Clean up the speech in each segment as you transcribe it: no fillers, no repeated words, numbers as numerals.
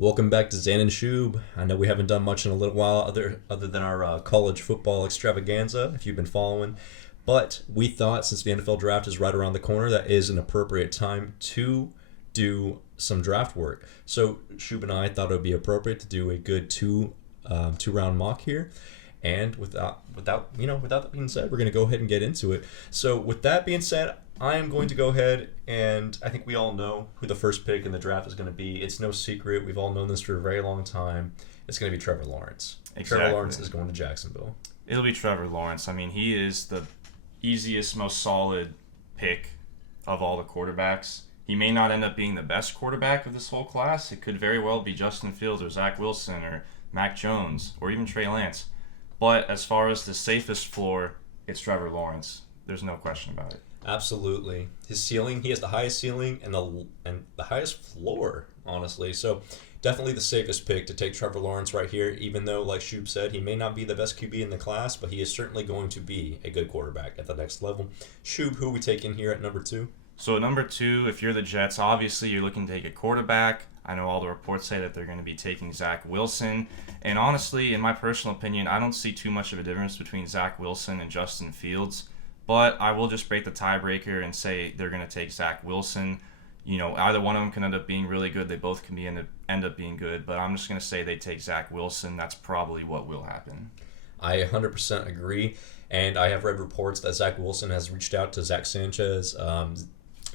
Welcome back to Xan and Shoob. I know we haven't done much in a little while other than our college football extravaganza, if you've been following. But we thought since the NFL draft is right around the corner, that is an appropriate time to do some draft work. So Shoob and I thought it would be appropriate to do a good two round mock here. And without that being said, we're going to go ahead and get into it. So with that being said, I am going to go ahead, and I think we all know who the first pick in the draft is going to be. It's no secret. We've all known this for a very long time. It's going to be Trevor Lawrence. Exactly. Trevor Lawrence is going to Jacksonville. It'll be Trevor Lawrence. I mean, he is the easiest, most solid pick of all the quarterbacks. He may not end up being the best quarterback of this whole class. It could very well be Justin Fields or Zach Wilson or Mac Jones or even Trey Lance. But as far as the safest floor, it's Trevor Lawrence. There's no question about it. Absolutely. His ceiling, he has the highest ceiling and the highest floor, honestly. So definitely the safest pick to take Trevor Lawrence right here, even though, like Shoob said, he may not be the best QB in the class, but he is certainly going to be a good quarterback at the next level. Shoob, who are we taking here at number 2? So at number 2, if you're the Jets, obviously you're looking to take a quarterback. I know all the reports say that they're going to be taking Zach Wilson. And honestly, in my personal opinion, I don't see too much of a difference between Zach Wilson and Justin Fields. But I will just break the tiebreaker and say they're going to take Zach Wilson. You know, either one of them can end up being really good. They both can end up being good. But I'm just going to say they take Zach Wilson. That's probably what will happen. I 100% agree. And I have read reports that Zach Wilson has reached out to Zach Sanchez,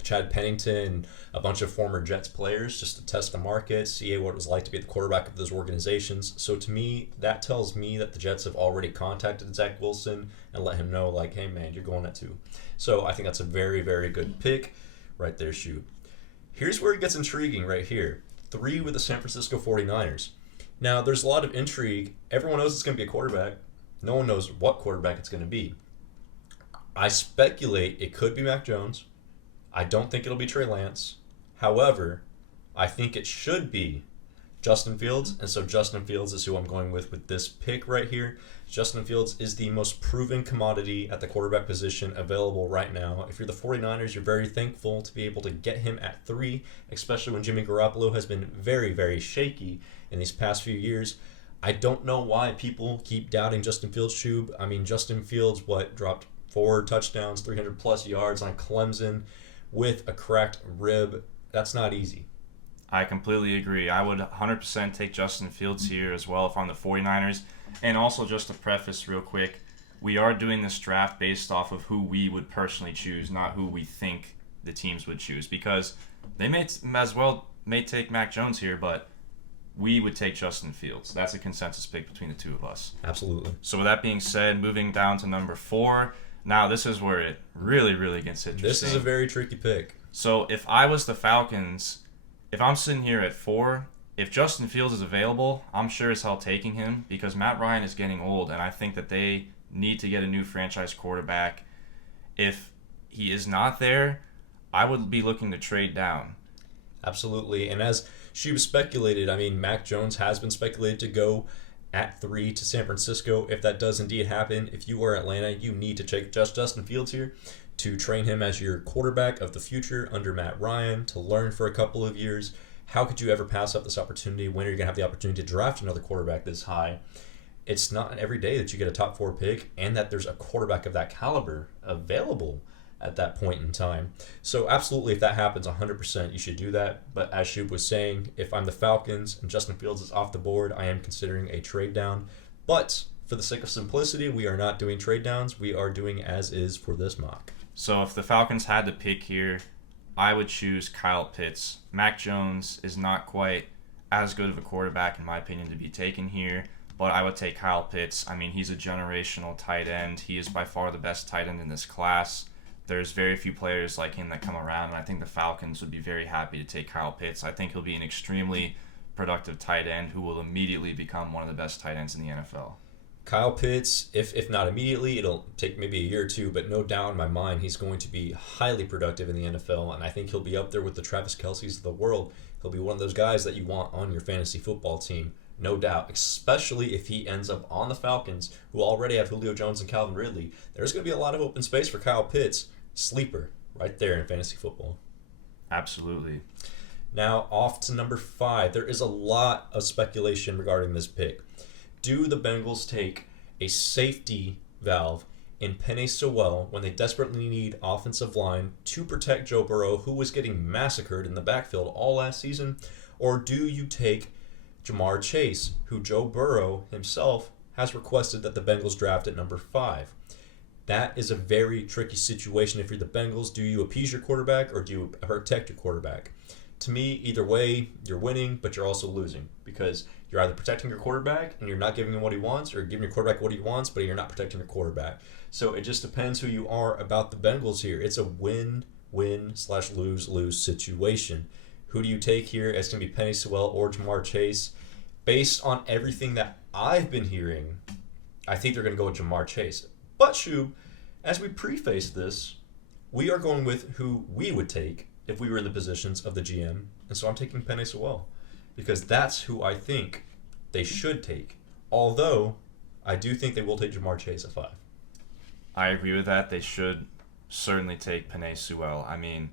Chad Pennington, a bunch of former Jets players just to test the market, see what it was like to be the quarterback of those organizations. So to me, that tells me that the Jets have already contacted Zach Wilson and let him know, like, hey, man, you're going at 2. So I think that's a very, very good pick right there, Shoot. Here's where it gets intriguing right here. 3 with the San Francisco 49ers. Now, there's a lot of intrigue. Everyone knows it's going to be a quarterback. No one knows what quarterback it's going to be. I speculate it could be Mac Jones. I don't think it'll be Trey Lance. However, I think it should be Justin Fields, and so Justin Fields is who I'm going with this pick right here. Justin Fields is the most proven commodity at the quarterback position available right now. If you're the 49ers, you're very thankful to be able to get him at 3, especially when Jimmy Garoppolo has been very, very shaky in these past few years. I don't know why people keep doubting Justin Fields' Shoob. I mean, Justin Fields, dropped 4 touchdowns, 300-plus yards on Clemson with a cracked rib. That's not easy. I completely agree. I would 100% take Justin Fields here as well if I'm the 49ers. And also, just to preface real quick, we are doing this draft based off of who we would personally choose, not who we think the teams would choose. Because they may take Mac Jones here, but we would take Justin Fields. That's a consensus pick between the two of us. Absolutely. So with that being said, moving down to number 4. Now, this is where it really, really gets interesting. This is a very tricky pick. So, if I was the Falcons, if I'm sitting here at 4, if Justin Fields is available, I'm sure as hell taking him because Matt Ryan is getting old, and I think that they need to get a new franchise quarterback. If he is not there, I would be looking to trade down. Absolutely. And as she was speculated, I mean, Mac Jones has been speculated to go at 3 to San Francisco. If that does indeed happen, if you are Atlanta, you need to take Justin Fields here to train him as your quarterback of the future under Matt Ryan, to learn for a couple of years. How could you ever pass up this opportunity? When are you going to have the opportunity to draft another quarterback this high? It's not every day that you get a top 4 pick and that there's a quarterback of that caliber available at that point in time. So absolutely, if that happens, 100% you should do that. But as Shoob was saying, if I'm the Falcons and Justin Fields is off the board, I am considering a trade down. But for the sake of simplicity, we are not doing trade downs. We are doing as is for this mock. So if the Falcons had to pick here, I would choose Kyle Pitts. Mac Jones is not quite as good of a quarterback, in my opinion, to be taken here. But I would take Kyle Pitts. I mean, he's a generational tight end. He is by far the best tight end in this class. There's very few players like him that come around, and I think the Falcons would be very happy to take Kyle Pitts. I think he'll be an extremely productive tight end who will immediately become one of the best tight ends in the NFL. Kyle Pitts, if not immediately, it'll take maybe a year or 2, but no doubt in my mind he's going to be highly productive in the NFL, and I think he'll be up there with the Travis Kelce's of the world. He'll be one of those guys that you want on your fantasy football team, no doubt, especially if he ends up on the Falcons, who already have Julio Jones and Calvin Ridley. There's going to be a lot of open space for Kyle Pitts. Sleeper right there in fantasy football. Absolutely. Now, off to number 5. There is a lot of speculation regarding this pick. Do the Bengals take a safety valve in Penei Sewell when they desperately need offensive line to protect Joe Burrow, who was getting massacred in the backfield all last season? Or do you take Jamar Chase, who Joe Burrow himself has requested that the Bengals draft at number 5? That is a very tricky situation if you're the Bengals. Do you appease your quarterback or do you protect your quarterback? To me, either way, you're winning, but you're also losing because you're either protecting your quarterback and you're not giving him what he wants, or giving your quarterback what he wants, but you're not protecting your quarterback. So it just depends who you are about the Bengals here. It's a win/lose-lose situation. Who do you take here? It's going to be Penei Sewell or Jamar Chase. Based on everything that I've been hearing, I think they're going to go with Jamar Chase. But, Shoob, as we preface this, we are going with who we would take if we were in the positions of the GM. And so I'm taking Penei Sewell because that's who I think they should take. Although, I do think they will take Jamar Chase at 5. I agree with that. They should certainly take Penei Sewell. I mean,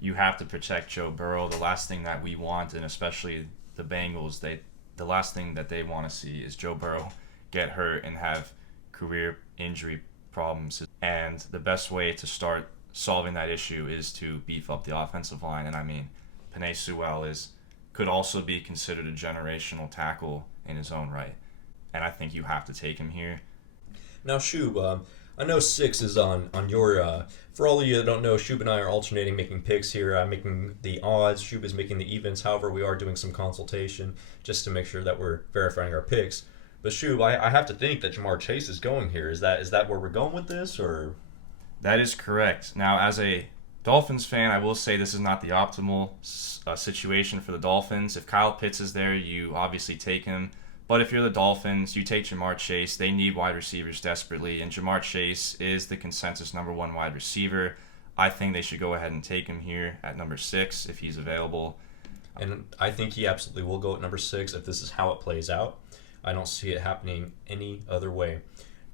you have to protect Joe Burrow. The last thing that we want, and especially the Bengals, the last thing that they want to see is Joe Burrow get hurt and have career injury problems. And the best way to start solving that issue is to beef up the offensive line. And I mean, Penei Sewell could also be considered a generational tackle in his own right. And I think you have to take him here. Now, Shoob, I know 6 is on your... for all of you that don't know, Shoob and I are alternating making picks here. I'm making the odds. Shoob is making the evens. However, we are doing some consultation just to make sure that we're verifying our picks. But Shoob, I have to think that Jamar Chase is going here. Is that where we're going with this, or? That is correct. Now, as a Dolphins fan, I will say this is not the optimal situation for the Dolphins. If Kyle Pitts is there, you obviously take him. But if you're the Dolphins, you take Jamar Chase. They need wide receivers desperately, and Jamar Chase is the consensus number 1 wide receiver. I think they should go ahead and take him here at number 6 if he's available. And I think he absolutely will go at number 6 if this is how it plays out. I don't see it happening any other way.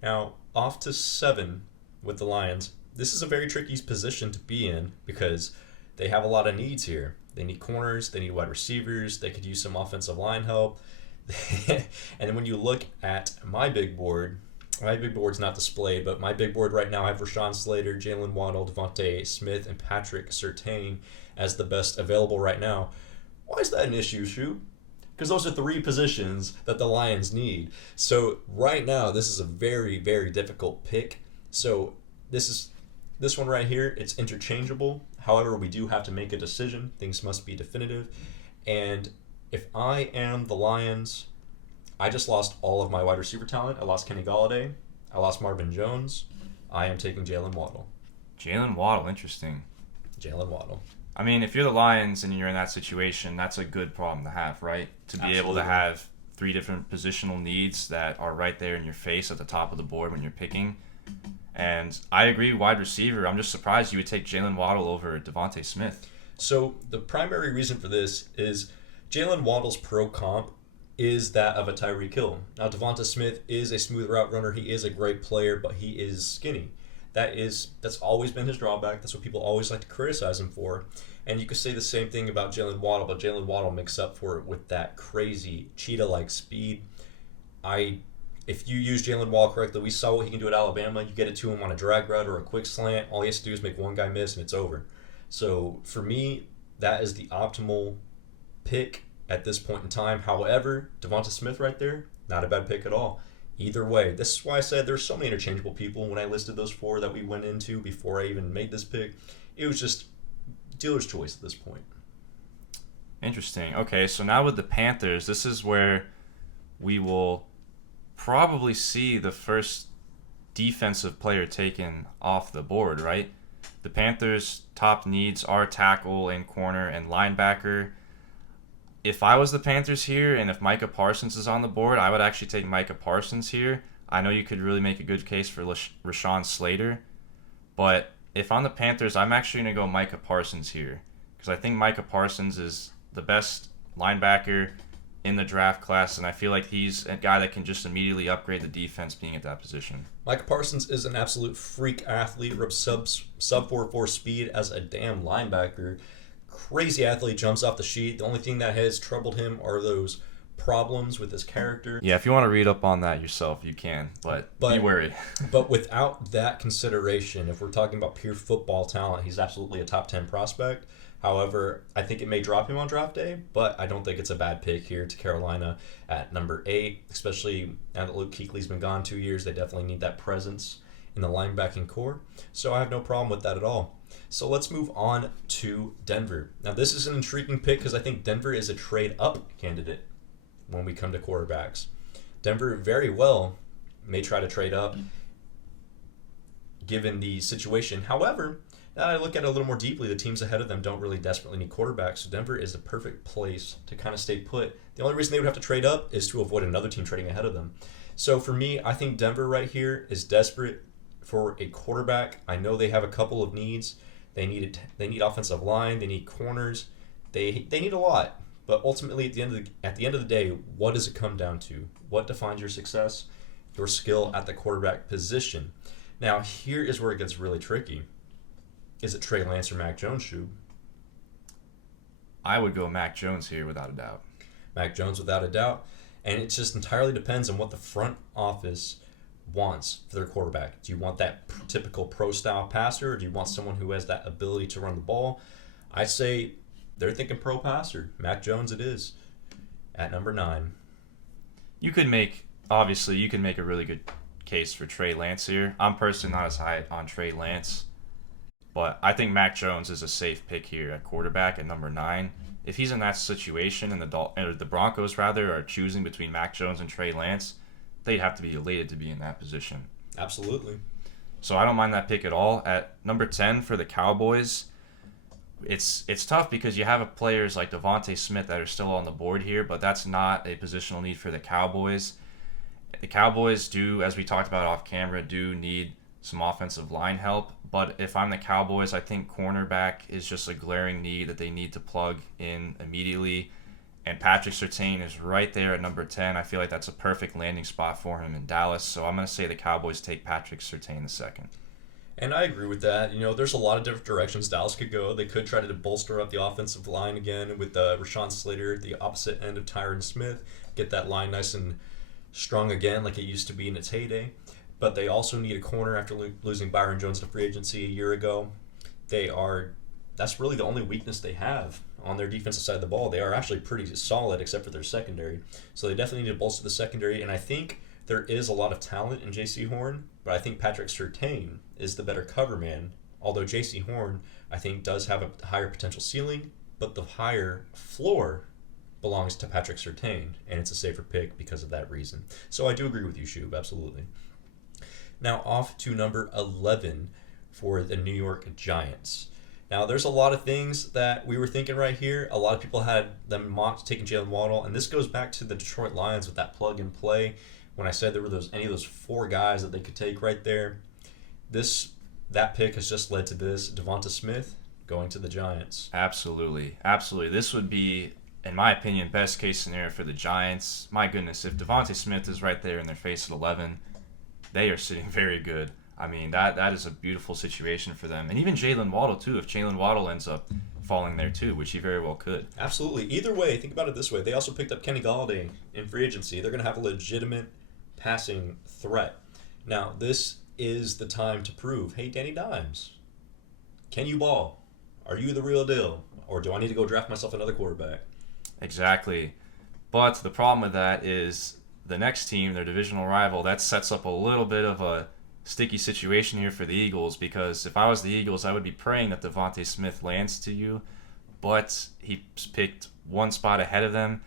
Now, off to 7 with the Lions. This is a very tricky position to be in because they have a lot of needs here. They need corners, they need wide receivers, they could use some offensive line help. And then when you look at my big board's not displayed, but my big board right now, I have Rashawn Slater, Jalen Waddle, Devontae Smith, and Patrick Surtain as the best available right now. Why is that an issue, Shoob? Because those are 3 positions that the Lions need. So right now, this is a very, very difficult pick. So this one right here, it's interchangeable. However, we do have to make a decision. Things must be definitive. And if I am the Lions, I just lost all of my wide receiver talent. I lost Kenny Golladay. I lost Marvin Jones. I am taking Jalen Waddle. Jalen Waddle, interesting. Jalen Waddle. I mean, if you're the Lions and you're in that situation, that's a good problem to have, right? To be able to have 3 different positional needs that are right there in your face at the top of the board when you're picking. And I agree, wide receiver. I'm just surprised you would take Jalen Waddle over Devontae Smith. So the primary reason for this is Jalen Waddle's pro comp is that of a Tyreek Hill. Now, Devonta Smith is a smooth route runner. He is a great player, but he is skinny. That's always been his drawback. That's what people always like to criticize him for. And you could say the same thing about Jalen Waddle, but Jalen Waddle makes up for it with that crazy cheetah-like speed. If you use Jalen Waddle correctly, we saw what he can do at Alabama. You get it to him on a drag route or a quick slant. All he has to do is make one guy miss, and it's over. So for me, that is the optimal pick at this point in time. However, Devonta Smith right there, not a bad pick at all. Either way, this is why I said there's so many interchangeable people. When I listed those 4 that we went into before I even made this pick, it was just dealer's choice at this point. Interesting. Okay, so now with the Panthers, this is where we will probably see the first defensive player taken off the board, right? The Panthers' top needs are tackle and corner and linebacker. If I was the Panthers here and if Micah Parsons is on the board, I would actually take Micah Parsons here. I know you could really make a good case for Rashawn Slater, but if I'm the Panthers, I'm actually going to go Micah Parsons here because I think Micah Parsons is the best linebacker in the draft class, and I feel like he's a guy that can just immediately upgrade the defense being at that position. Micah Parsons is an absolute freak athlete, sub 4.4 speed as a damn linebacker. crazy athlete, jumps off the sheet. The only thing that has troubled him are those problems with his character. Yeah, if you want to read up on that yourself, you can, but be wary. But without that consideration, if we're talking about pure football talent, he's absolutely a top 10 prospect. However, I think it may drop him on draft day, but I don't think it's a bad pick here to Carolina at number 8, especially now that Luke Kuechly's been gone 2 years. They definitely need that presence in the linebacking core. So I have no problem with that at all. So let's move on to Denver. Now, this is an intriguing pick because I think Denver is a trade-up candidate when we come to quarterbacks. Denver very well may try to trade up given the situation. However, now I look at it a little more deeply. The teams ahead of them don't really desperately need quarterbacks, so Denver is the perfect place to kind of stay put. The only reason they would have to trade up is to avoid another team trading ahead of them. So for me, I think Denver right here is desperate for a quarterback. I know they have a couple of needs. They need offensive line. They need corners. They need a lot. But ultimately, at the end of the day, what does it come down to? What defines your success? Your skill at the quarterback position. Now, here is where it gets really tricky. Is it Trey Lance or Mac Jones, Shoob? I would go Mac Jones here without a doubt. Mac Jones without a doubt. And it just entirely depends on what the front office wants for their quarterback. Do you want that typical pro-style passer, or do you want someone who has that ability to run the ball? I say they're thinking pro-passer. Mac Jones it is at number 9. You can make a really good case for Trey Lance here. I'm personally not as high on Trey Lance, but I think Mac Jones is a safe pick here at quarterback at number 9. If he's in that situation and the Broncos are choosing between Mac Jones and Trey Lance, they'd have to be elated to be in that position. Absolutely. So I don't mind that pick at all. At number 10 for the Cowboys, it's tough because you have players like Devontae Smith that are still on the board here, but that's not a positional need for the Cowboys. The Cowboys do, as we talked about off camera, do need some offensive line help. But if I'm the Cowboys, I think cornerback is just a glaring need that they need to plug in immediately. And Patrick Surtain is right there at number 10. I feel like that's a perfect landing spot for him in Dallas. So I'm going to say the Cowboys take Patrick Surtain the second. And I agree with that. There's a lot of different directions Dallas could go. They could try to bolster up the offensive line again with Rashawn Slater, the opposite end of Tyron Smith. Get that line nice and strong again like it used to be in its heyday. But they also need a corner after losing Byron Jones to free agency a year ago. That's really the only weakness they have on their defensive side of the ball. They are actually pretty solid except for their secondary. So they definitely need to bolster the secondary. And I think there is a lot of talent in J.C. Horn, but I think Patrick Surtain is the better cover man. Although J.C. Horn, I think, does have a higher potential ceiling, but the higher floor belongs to Patrick Surtain, and it's a safer pick because of that reason. So I do agree with you, Shoob, absolutely. Now off to number 11 for the New York Giants. Now, there's a lot of things that we were thinking right here. A lot of people had them mocked taking Jalen Waddle, and this goes back to the Detroit Lions with that plug and play. When I said there were any of those 4 guys that they could take right there, that pick has just led to this Devonta Smith going to the Giants. Absolutely. This would be, in my opinion, best case scenario for the Giants. My goodness, if Devonta Smith is right there in their face at 11, they are sitting very good. I mean, that is a beautiful situation for them. And even Jalen Waddle, too, if Jalen Waddle ends up falling there, too, which he very well could. Absolutely. Either way, think about it this way. They also picked up Kenny Golladay in free agency. They're going to have a legitimate passing threat. Now, this is the time to prove, hey, Danny Dimes, can you ball? Are you the real deal? Or do I need to go draft myself another quarterback? Exactly. But the problem with that is the next team, their divisional rival, that sets up a little bit of a sticky situation here for the Eagles, because if I was the Eagles, I would be praying that Devontae Smith lands to you, but he's picked one spot ahead of them.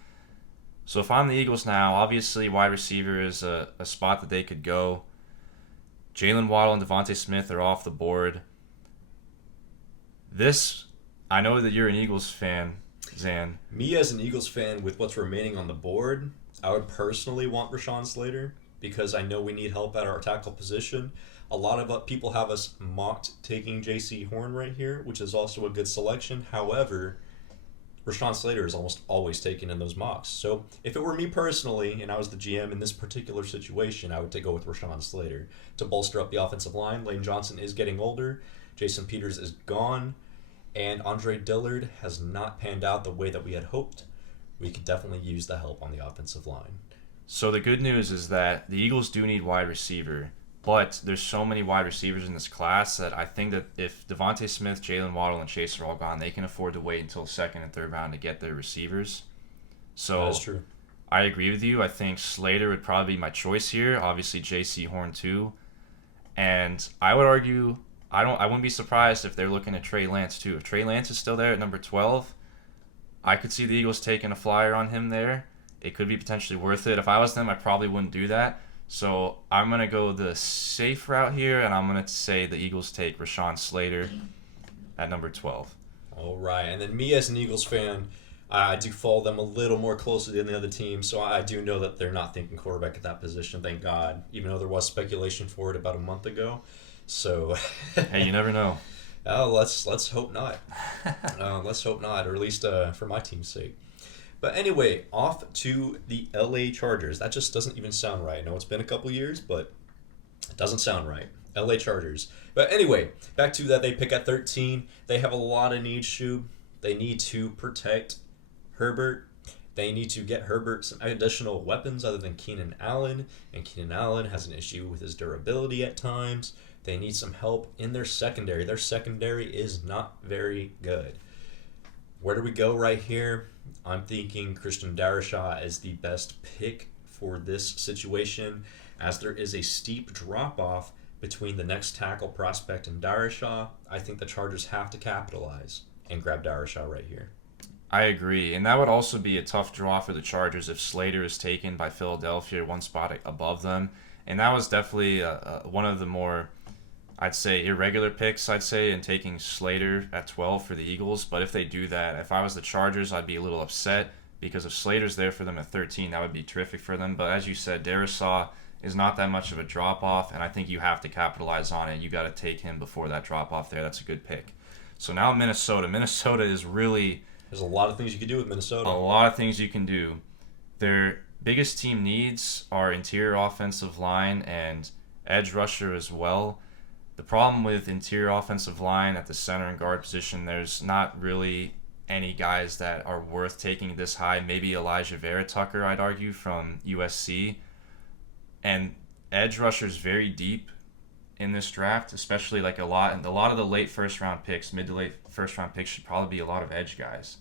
So if I'm the Eagles now, obviously wide receiver is a spot that they could go. Jalen Waddle and Devontae Smith are off the board. I know that you're an Eagles fan, Xan. Me as an Eagles fan, with what's remaining on the board, I would personally want Rashawn Slater, because I know we need help at our tackle position. A lot of people have us mocked taking J.C. Horn right here, which is also a good selection. However, Rashawn Slater is almost always taken in those mocks. So if it were me personally, and I was the GM in this particular situation, I would go with Rashawn Slater to bolster up the offensive line. Lane Johnson is getting older. Jason Peters is gone. and Andre Dillard has not panned out the way that we had hoped. We could definitely use the help on the offensive line. So the good news is that the Eagles do need wide receiver, but there's so many wide receivers in this class that I think that if Devontae Smith, Jalen Waddle, and Chase are all gone, they can afford to wait until second and third round to get their receivers. So That's true. I agree with you. I think Slater would probably be my choice here. Obviously, J.C. Horn too, and I would argue I wouldn't be surprised if they're looking at Trey Lance too. If Trey Lance is still there at number 12, I could see the Eagles taking a flyer on him there. It could be potentially worth it. If I was them, I probably wouldn't do that. So I'm going to go the safe route here, and I'm going to say the Eagles take Rashawn Slater at number 12. All right. And then me as an Eagles fan, I do follow them a little more closely than the other team, so I do know that they're not thinking quarterback at that position, thank God, even though there was speculation for it about a month ago. So, hey, you never know. Let's hope not. Let's hope not, or at least for my team's sake. But anyway, off to the LA Chargers. That just doesn't even sound right. I know it's been a couple years, but it doesn't sound right. LA Chargers. But anyway, back to that. They pick at 13. They have a lot of needs, Shoob. They need to protect Herbert. They need to get Herbert some additional weapons other than Keenan Allen. And Keenan Allen has an issue with his durability at times. They need some help in their secondary. Their secondary is not very good. Where do we go right here? I'm thinking Christian Darrisaw is the best pick for this situation, as there is a steep drop-off between the next tackle prospect and Darrisaw. I think the Chargers have to capitalize and grab Darrisaw right here. I agree, and that would also be a tough draw for the Chargers if Slater is taken by Philadelphia, one spot above them. And that was definitely one of the more, I'd say, irregular picks, in taking Slater at 12 for the Eagles. But if they do that, if I was the Chargers, I'd be a little upset because if Slater's there for them at 13, that would be terrific for them. But as you said, Darrisaw is not that much of a drop-off, and I think you have to capitalize on it. You got to take him before that drop-off there. That's a good pick. So now Minnesota. Minnesota is really... There's a lot of things you can do with Minnesota. A lot of things you can do. Their biggest team needs are interior offensive line and edge rusher as well. The problem with interior offensive line at the center and guard position, there's not really any guys that are worth taking this high. Maybe Elijah Vera Tucker, I'd argue, from USC. And edge rusher is very deep in this draft, especially like a lot of the late first round picks, mid to late first round picks should probably be a lot of edge guys.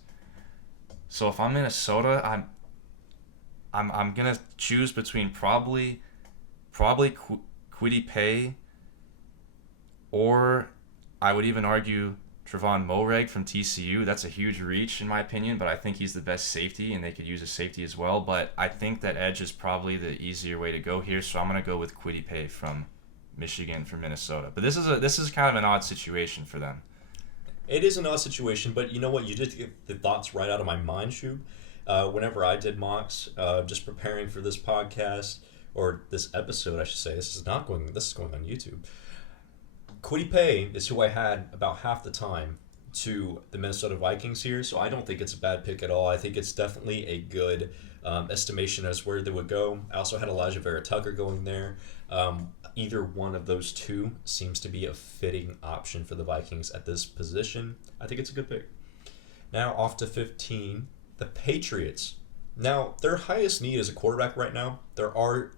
So if I'm Minnesota, I'm gonna choose between probably Kwity Paye, or I would even argue Trevon Moehrig from TCU. That's a huge reach in my opinion, but I think he's the best safety, and they could use a safety as well. But I think that edge is probably the easier way to go here, so I'm gonna go with Kwity Paye from Michigan for Minnesota. But this is kind of an odd situation for them. It is an odd situation, but you know what? You did get the thoughts right out of my mind, Shoob. Whenever I did mocks, just preparing for this podcast, or this episode, I should say. This is going on YouTube. Kwity Paye is who I had about half the time to the Minnesota Vikings here, so I don't think it's a bad pick at all. I think it's definitely a good estimation as where they would go. I also had Elijah Vera Tucker going there. Either one of those two seems to be a fitting option for the Vikings at this position. I think it's a good pick. Now off to 15, the Patriots. Now, their highest need is a quarterback right now. There are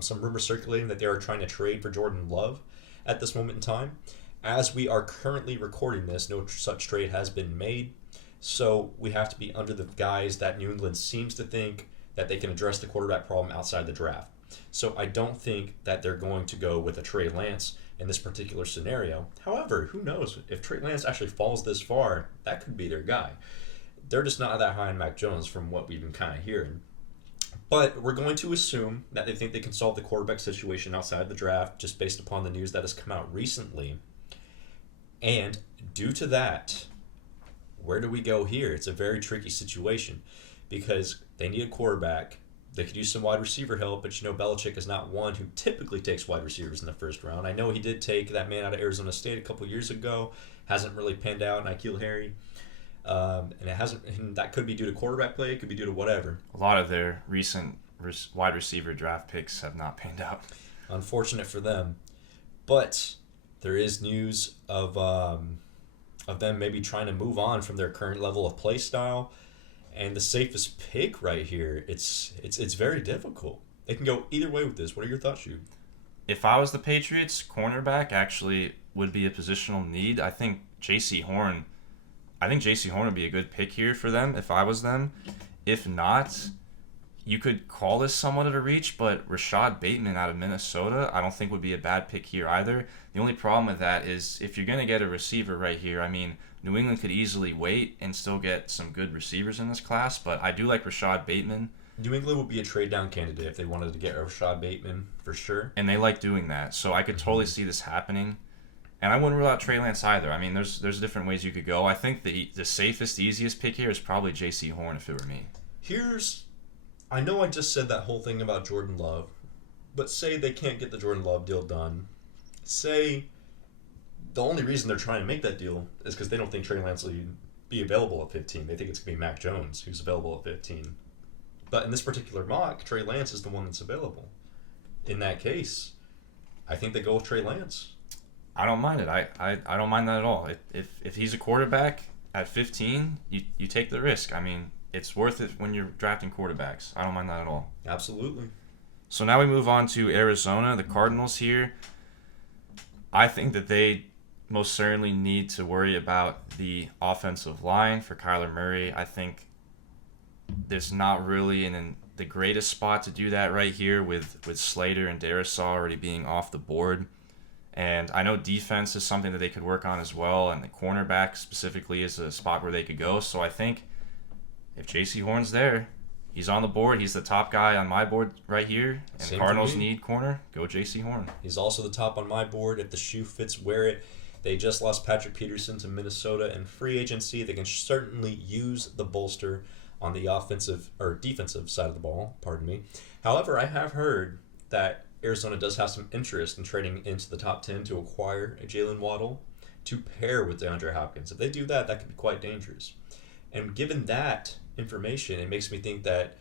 some rumors circulating that they are trying to trade for Jordan Love at this moment in time. As we are currently recording this, no such trade has been made. So we have to be under the guise that New England seems to think that they can address the quarterback problem outside the draft. So I don't think that they're going to go with a Trey Lance in this particular scenario. However, who knows? If Trey Lance actually falls this far, that could be their guy. They're just not that high on Mac Jones from what we've been kind of hearing. But we're going to assume that they think they can solve the quarterback situation outside the draft just based upon the news that has come out recently. And due to that, where do we go here? It's a very tricky situation because they need a quarterback. They could use some wide receiver help, but Belichick is not one who typically takes wide receivers in the first round. I know he did take that man out of Arizona State a couple years ago. Hasn't really panned out, N'Keal Harry. And that could be due to quarterback play. It could be due to whatever. A lot of their recent wide receiver draft picks have not panned out. Unfortunate for them. But there is news of of them maybe trying to move on from their current level of play style. And the safest pick right here, it's very difficult. They can go either way with this. What are your thoughts, you? If I was the Patriots, cornerback actually would be a positional need. J.C. Horn would be a good pick here for them if I was them. If not, you could call this somewhat of a reach, but Rashad Bateman out of Minnesota I don't think would be a bad pick here either. The only problem with that is if you're going to get a receiver right here, I mean, New England could easily wait and still get some good receivers in this class, but I do like Rashad Bateman. New England would be a trade-down candidate if they wanted to get Rashad Bateman, for sure. And they like doing that, so I could totally see this happening. And I wouldn't rule out Trey Lance either. I mean, there's different ways you could go. I think the safest, easiest pick here is probably J.C. Horn if it were me. I know I just said that whole thing about Jordan Love, but say they can't get the Jordan Love deal done. Say the only reason they're trying to make that deal is because they don't think Trey Lance will be available at 15. They think it's going to be Mac Jones who's available at 15. But in this particular mock, Trey Lance is the one that's available. In that case, I think they go with Trey Lance. I don't mind it. I don't mind that at all. If he's a quarterback at 15, you take the risk. I mean, it's worth it when you're drafting quarterbacks. I don't mind that at all. Absolutely. So now we move on to Arizona, the Cardinals here. I think that they most certainly need to worry about the offensive line for Kyler Murray. I think there's not really in the greatest spot to do that right here with Slater and Darisaw already being off the board. And I know defense is something that they could work on as well, and the cornerback specifically is a spot where they could go. So I think if J.C. Horn's there, he's on the board. He's the top guy on my board right here. And Same Cardinals need corner. Go J.C. Horn. He's also the top on my board. If the shoe fits, wear it. They just lost Patrick Peterson to Minnesota in free agency. They can certainly use the bolster on the offensive or defensive side of the ball. Pardon me. However, I have heard that Arizona does have some interest in trading into the top 10 to acquire a Jalen Waddle to pair with DeAndre Hopkins. If they do that, that could be quite dangerous. And given that information, it makes me think that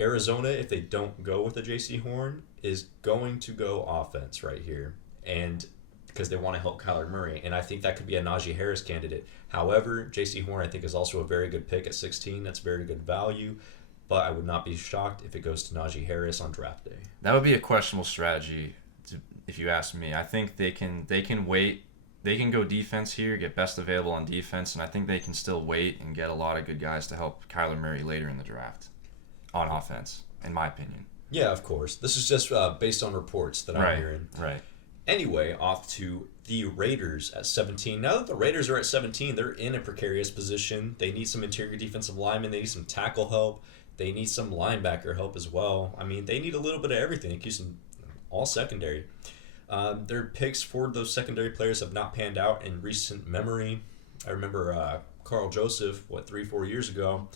Arizona, if they don't go with a J.C. Horn, is going to go offense right here. And because they want to help Kyler Murray. And I think that could be a Najee Harris candidate. However, J.C. Horn, I think, is also a very good pick at 16. That's very good value. But I would not be shocked if it goes to Najee Harris on draft day. That would be a questionable strategy, if you ask me. I think they can wait. They can go defense here, get best available on defense, and I think they can still wait and get a lot of good guys to help Kyler Murray later in the draft on offense, in my opinion. Yeah, of course. This is just based on reports that I'm hearing. Right. Anyway, off to the Raiders at 17. Now that the Raiders are at 17, they're in a precarious position. They need some interior defensive linemen. They need some tackle help. They need some linebacker help as well. I mean, they need a little bit of everything. They keep some all secondary. Their picks for those secondary players have not panned out in recent memory. I remember Carl Joseph, 3-4 years ago,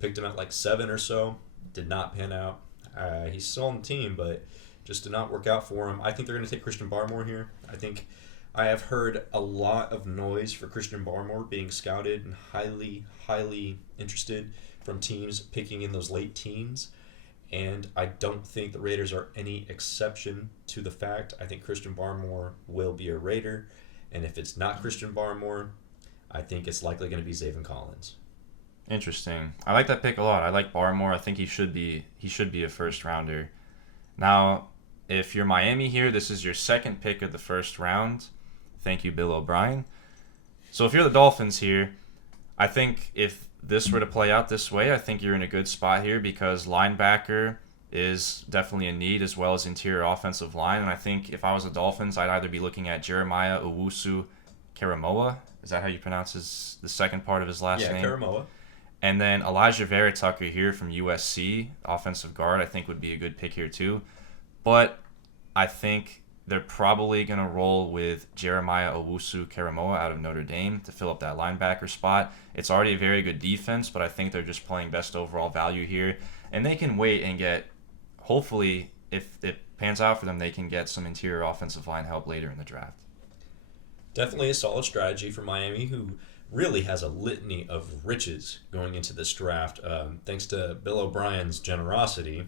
picked him at like 7 or so. Did not pan out. He's still on the team, but just did not work out for him. I think they're going to take Christian Barmore here. I have heard a lot of noise for Christian Barmore being scouted and highly, highly interested from teams picking in those late teens. And I don't think the Raiders are any exception to the fact. I think Christian Barmore will be a Raider. And if it's not Christian Barmore, I think it's likely going to be Zaven Collins. Interesting. I like that pick a lot. I like Barmore. I think he should be a first rounder. Now, if you're Miami here, this is your second pick of the first round. Thank you, Bill O'Brien. So if you're the Dolphins here, I think if this were to play out this way, I think you're in a good spot here because linebacker is definitely a need as well as interior offensive line. And I think if I was the Dolphins, I'd either be looking at Jeremiah Owusu-Koramoah. Is that how you pronounce the second part of his last name? Yeah, Koramoah. And then Elijah Vera Tucker here from USC, offensive guard, I think would be a good pick here too. But I think they're probably going to roll with Jeremiah Owusu-Koramoah out of Notre Dame to fill up that linebacker spot. It's already a very good defense, but I think they're just playing best overall value here. And they can wait and get, hopefully, if it pans out for them, they can get some interior offensive line help later in the draft. Definitely a solid strategy for Miami, who really has a litany of riches going into this draft. Thanks to Bill O'Brien's generosity.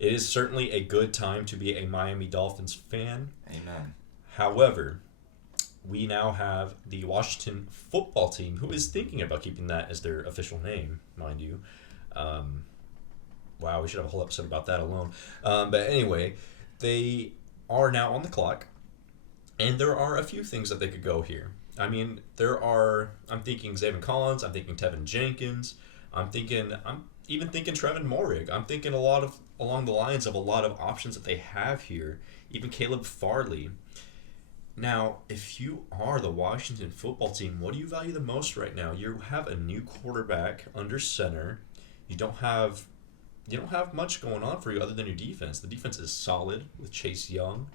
It is certainly a good time to be a Miami Dolphins fan. Amen. However, we now have the Washington football team, who is thinking about keeping that as their official name, mind you. Wow, we should have a whole episode about that alone. But anyway, they are now on the clock, and there are a few things that they could go here. I mean, I'm thinking Zaven Collins, I'm thinking Tevin Jenkins, I'm even thinking Trevin Moehrig. I'm thinking along the lines of a lot of options that they have here, even Caleb Farley. Now, if you are the Washington football team, what do you value the most right now? You have a new quarterback under center. You don't have much going on for you other than your defense. The defense is solid with Chase Young.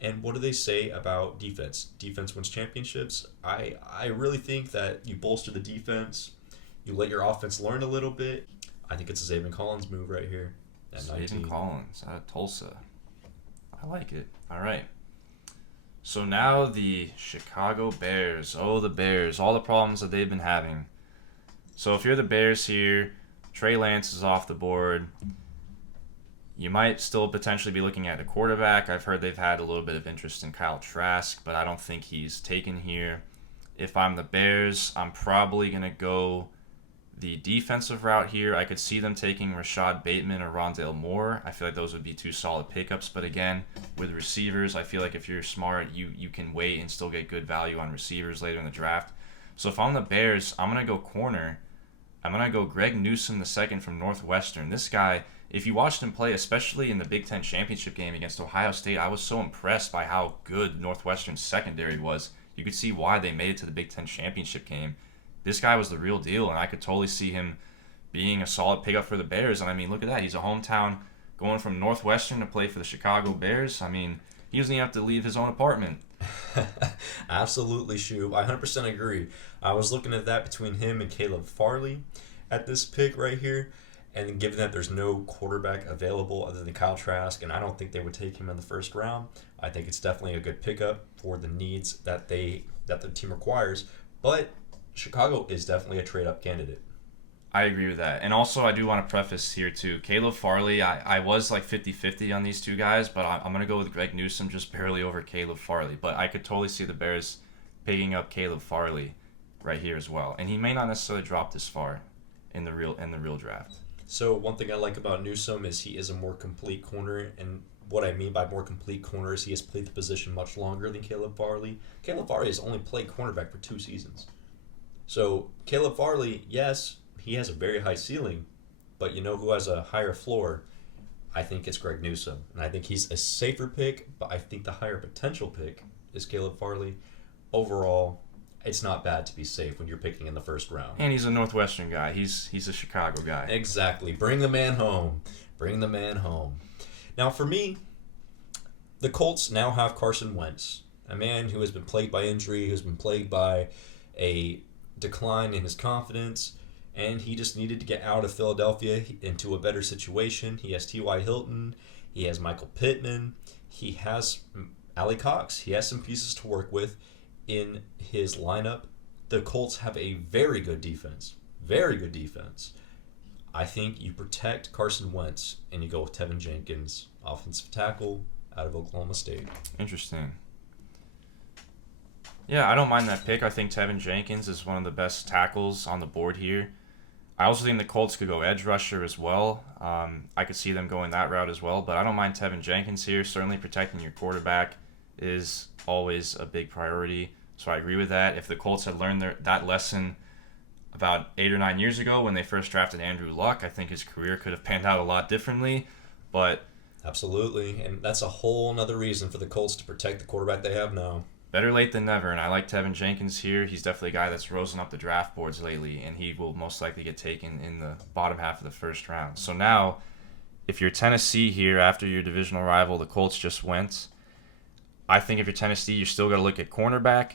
And what do they say about defense? Defense wins championships. I really think that you bolster the defense. You let your offense learn a little bit. I think it's a Zaven Collins move right here at 19. Zaven Collins out of Tulsa. I like it. All right. So now the Chicago Bears. Oh, the Bears. All the problems that they've been having. So if you're the Bears here, Trey Lance is off the board. You might still potentially be looking at a quarterback. I've heard they've had a little bit of interest in Kyle Trask, but I don't think he's taken here. If I'm the Bears, I'm probably going to go the defensive route here. I could see them taking Rashad Bateman or Rondale Moore. I feel like those would be two solid pickups. But again, with receivers, I feel like if you're smart, you can wait and still get good value on receivers later in the draft. So if I'm the Bears, I'm going to go corner. I'm going to go Greg Newsome II from Northwestern. This guy, if you watched him play, especially in the Big Ten championship game against Ohio State, I was so impressed by how good Northwestern's secondary was. You could see why they made it to the Big Ten championship game. This guy was the real deal, and I could totally see him being a solid pickup for the Bears. And I mean, look at that. He's a hometown going from Northwestern to play for the Chicago Bears. I mean, he doesn't even have to leave his own apartment. Absolutely, Shoob. I 100% agree. I was looking at that between him and Caleb Farley at this pick right here. And given that there's no quarterback available other than Kyle Trask, and I don't think they would take him in the first round, I think it's definitely a good pickup for the needs that the team requires. But Chicago is definitely a trade-up candidate. I agree with that. And also, I do want to preface here, too. Caleb Farley, I was like 50-50 on these two guys, but I'm going to go with Greg Newsome just barely over Caleb Farley. But I could totally see the Bears picking up Caleb Farley right here as well. And he may not necessarily drop this far in the real draft. So one thing I like about Newsome is he is a more complete corner, and what I mean by more complete corner is he has played the position much longer than Caleb Farley. Caleb Farley has only played cornerback for 2 seasons. So Caleb Farley, yes, he has a very high ceiling, but you know who has a higher floor? I think it's Greg Newsome. And I think he's a safer pick, but I think the higher potential pick is Caleb Farley. Overall, it's not bad to be safe when you're picking in the first round. And he's a Northwestern guy. He's a Chicago guy. Exactly. Bring the man home. Bring the man home. Now, for me, the Colts now have Carson Wentz, a man who has been plagued by injury, who's been plagued by a decline in his confidence, and he just needed to get out of Philadelphia into a better situation. He has T.Y. Hilton. He has Michael Pittman. He has Ali Cox. He has some pieces to work with in his lineup. The Colts have a very good defense. Very good defense. I think you protect Carson Wentz and you go with Tevin Jenkins, offensive tackle out of Oklahoma State. Interesting. Yeah, I don't mind that pick. I think Tevin Jenkins is one of the best tackles on the board here. I also think the Colts could go edge rusher as well. I could see them going that route as well, but I don't mind Tevin Jenkins here. Certainly protecting your quarterback is always a big priority. So I agree with that. If the Colts had learned that lesson about 8 or 9 years ago when they first drafted Andrew Luck, I think his career could have panned out a lot differently. But absolutely, and that's a whole nother reason for the Colts to protect the quarterback they have now. Better late than never, and I like Tevin Jenkins here. He's definitely a guy that's risen up the draft boards lately, and he will most likely get taken in the bottom half of the first round. So now, if you're Tennessee here after your divisional rival, the Colts just went, I think if you're Tennessee, you still got to look at cornerback.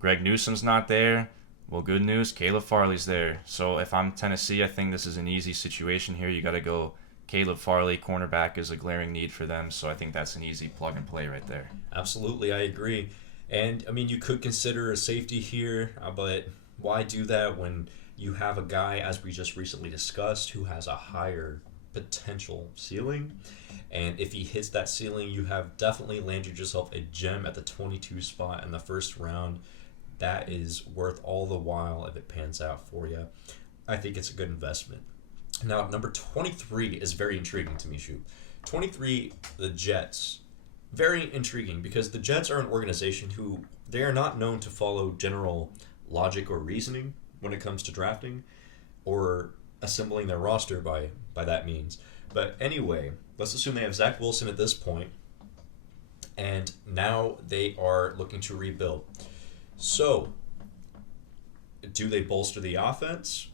Greg Newsome's not there. Well, good news, Caleb Farley's there. So if I'm Tennessee, I think this is an easy situation here. You got to go Caleb Farley. Cornerback is a glaring need for them, so I think that's an easy plug and play right there. Absolutely, I agree. And, I mean, you could consider a safety here, but why do that when you have a guy, as we just recently discussed, who has a higher potential ceiling. And if he hits that ceiling, you have definitely landed yourself a gem at the 22 spot in the first round. That is worth all the while if it pans out for you. I think it's a good investment. Now, number 23 is very intriguing to me, Shoob. 23, the Jets. Very intriguing because the Jets are an organization who they are not known to follow general logic or reasoning when it comes to drafting or assembling their roster by that means. But anyway, let's assume they have Zach Wilson at this point, and now they are looking to rebuild. So, do they bolster the offense,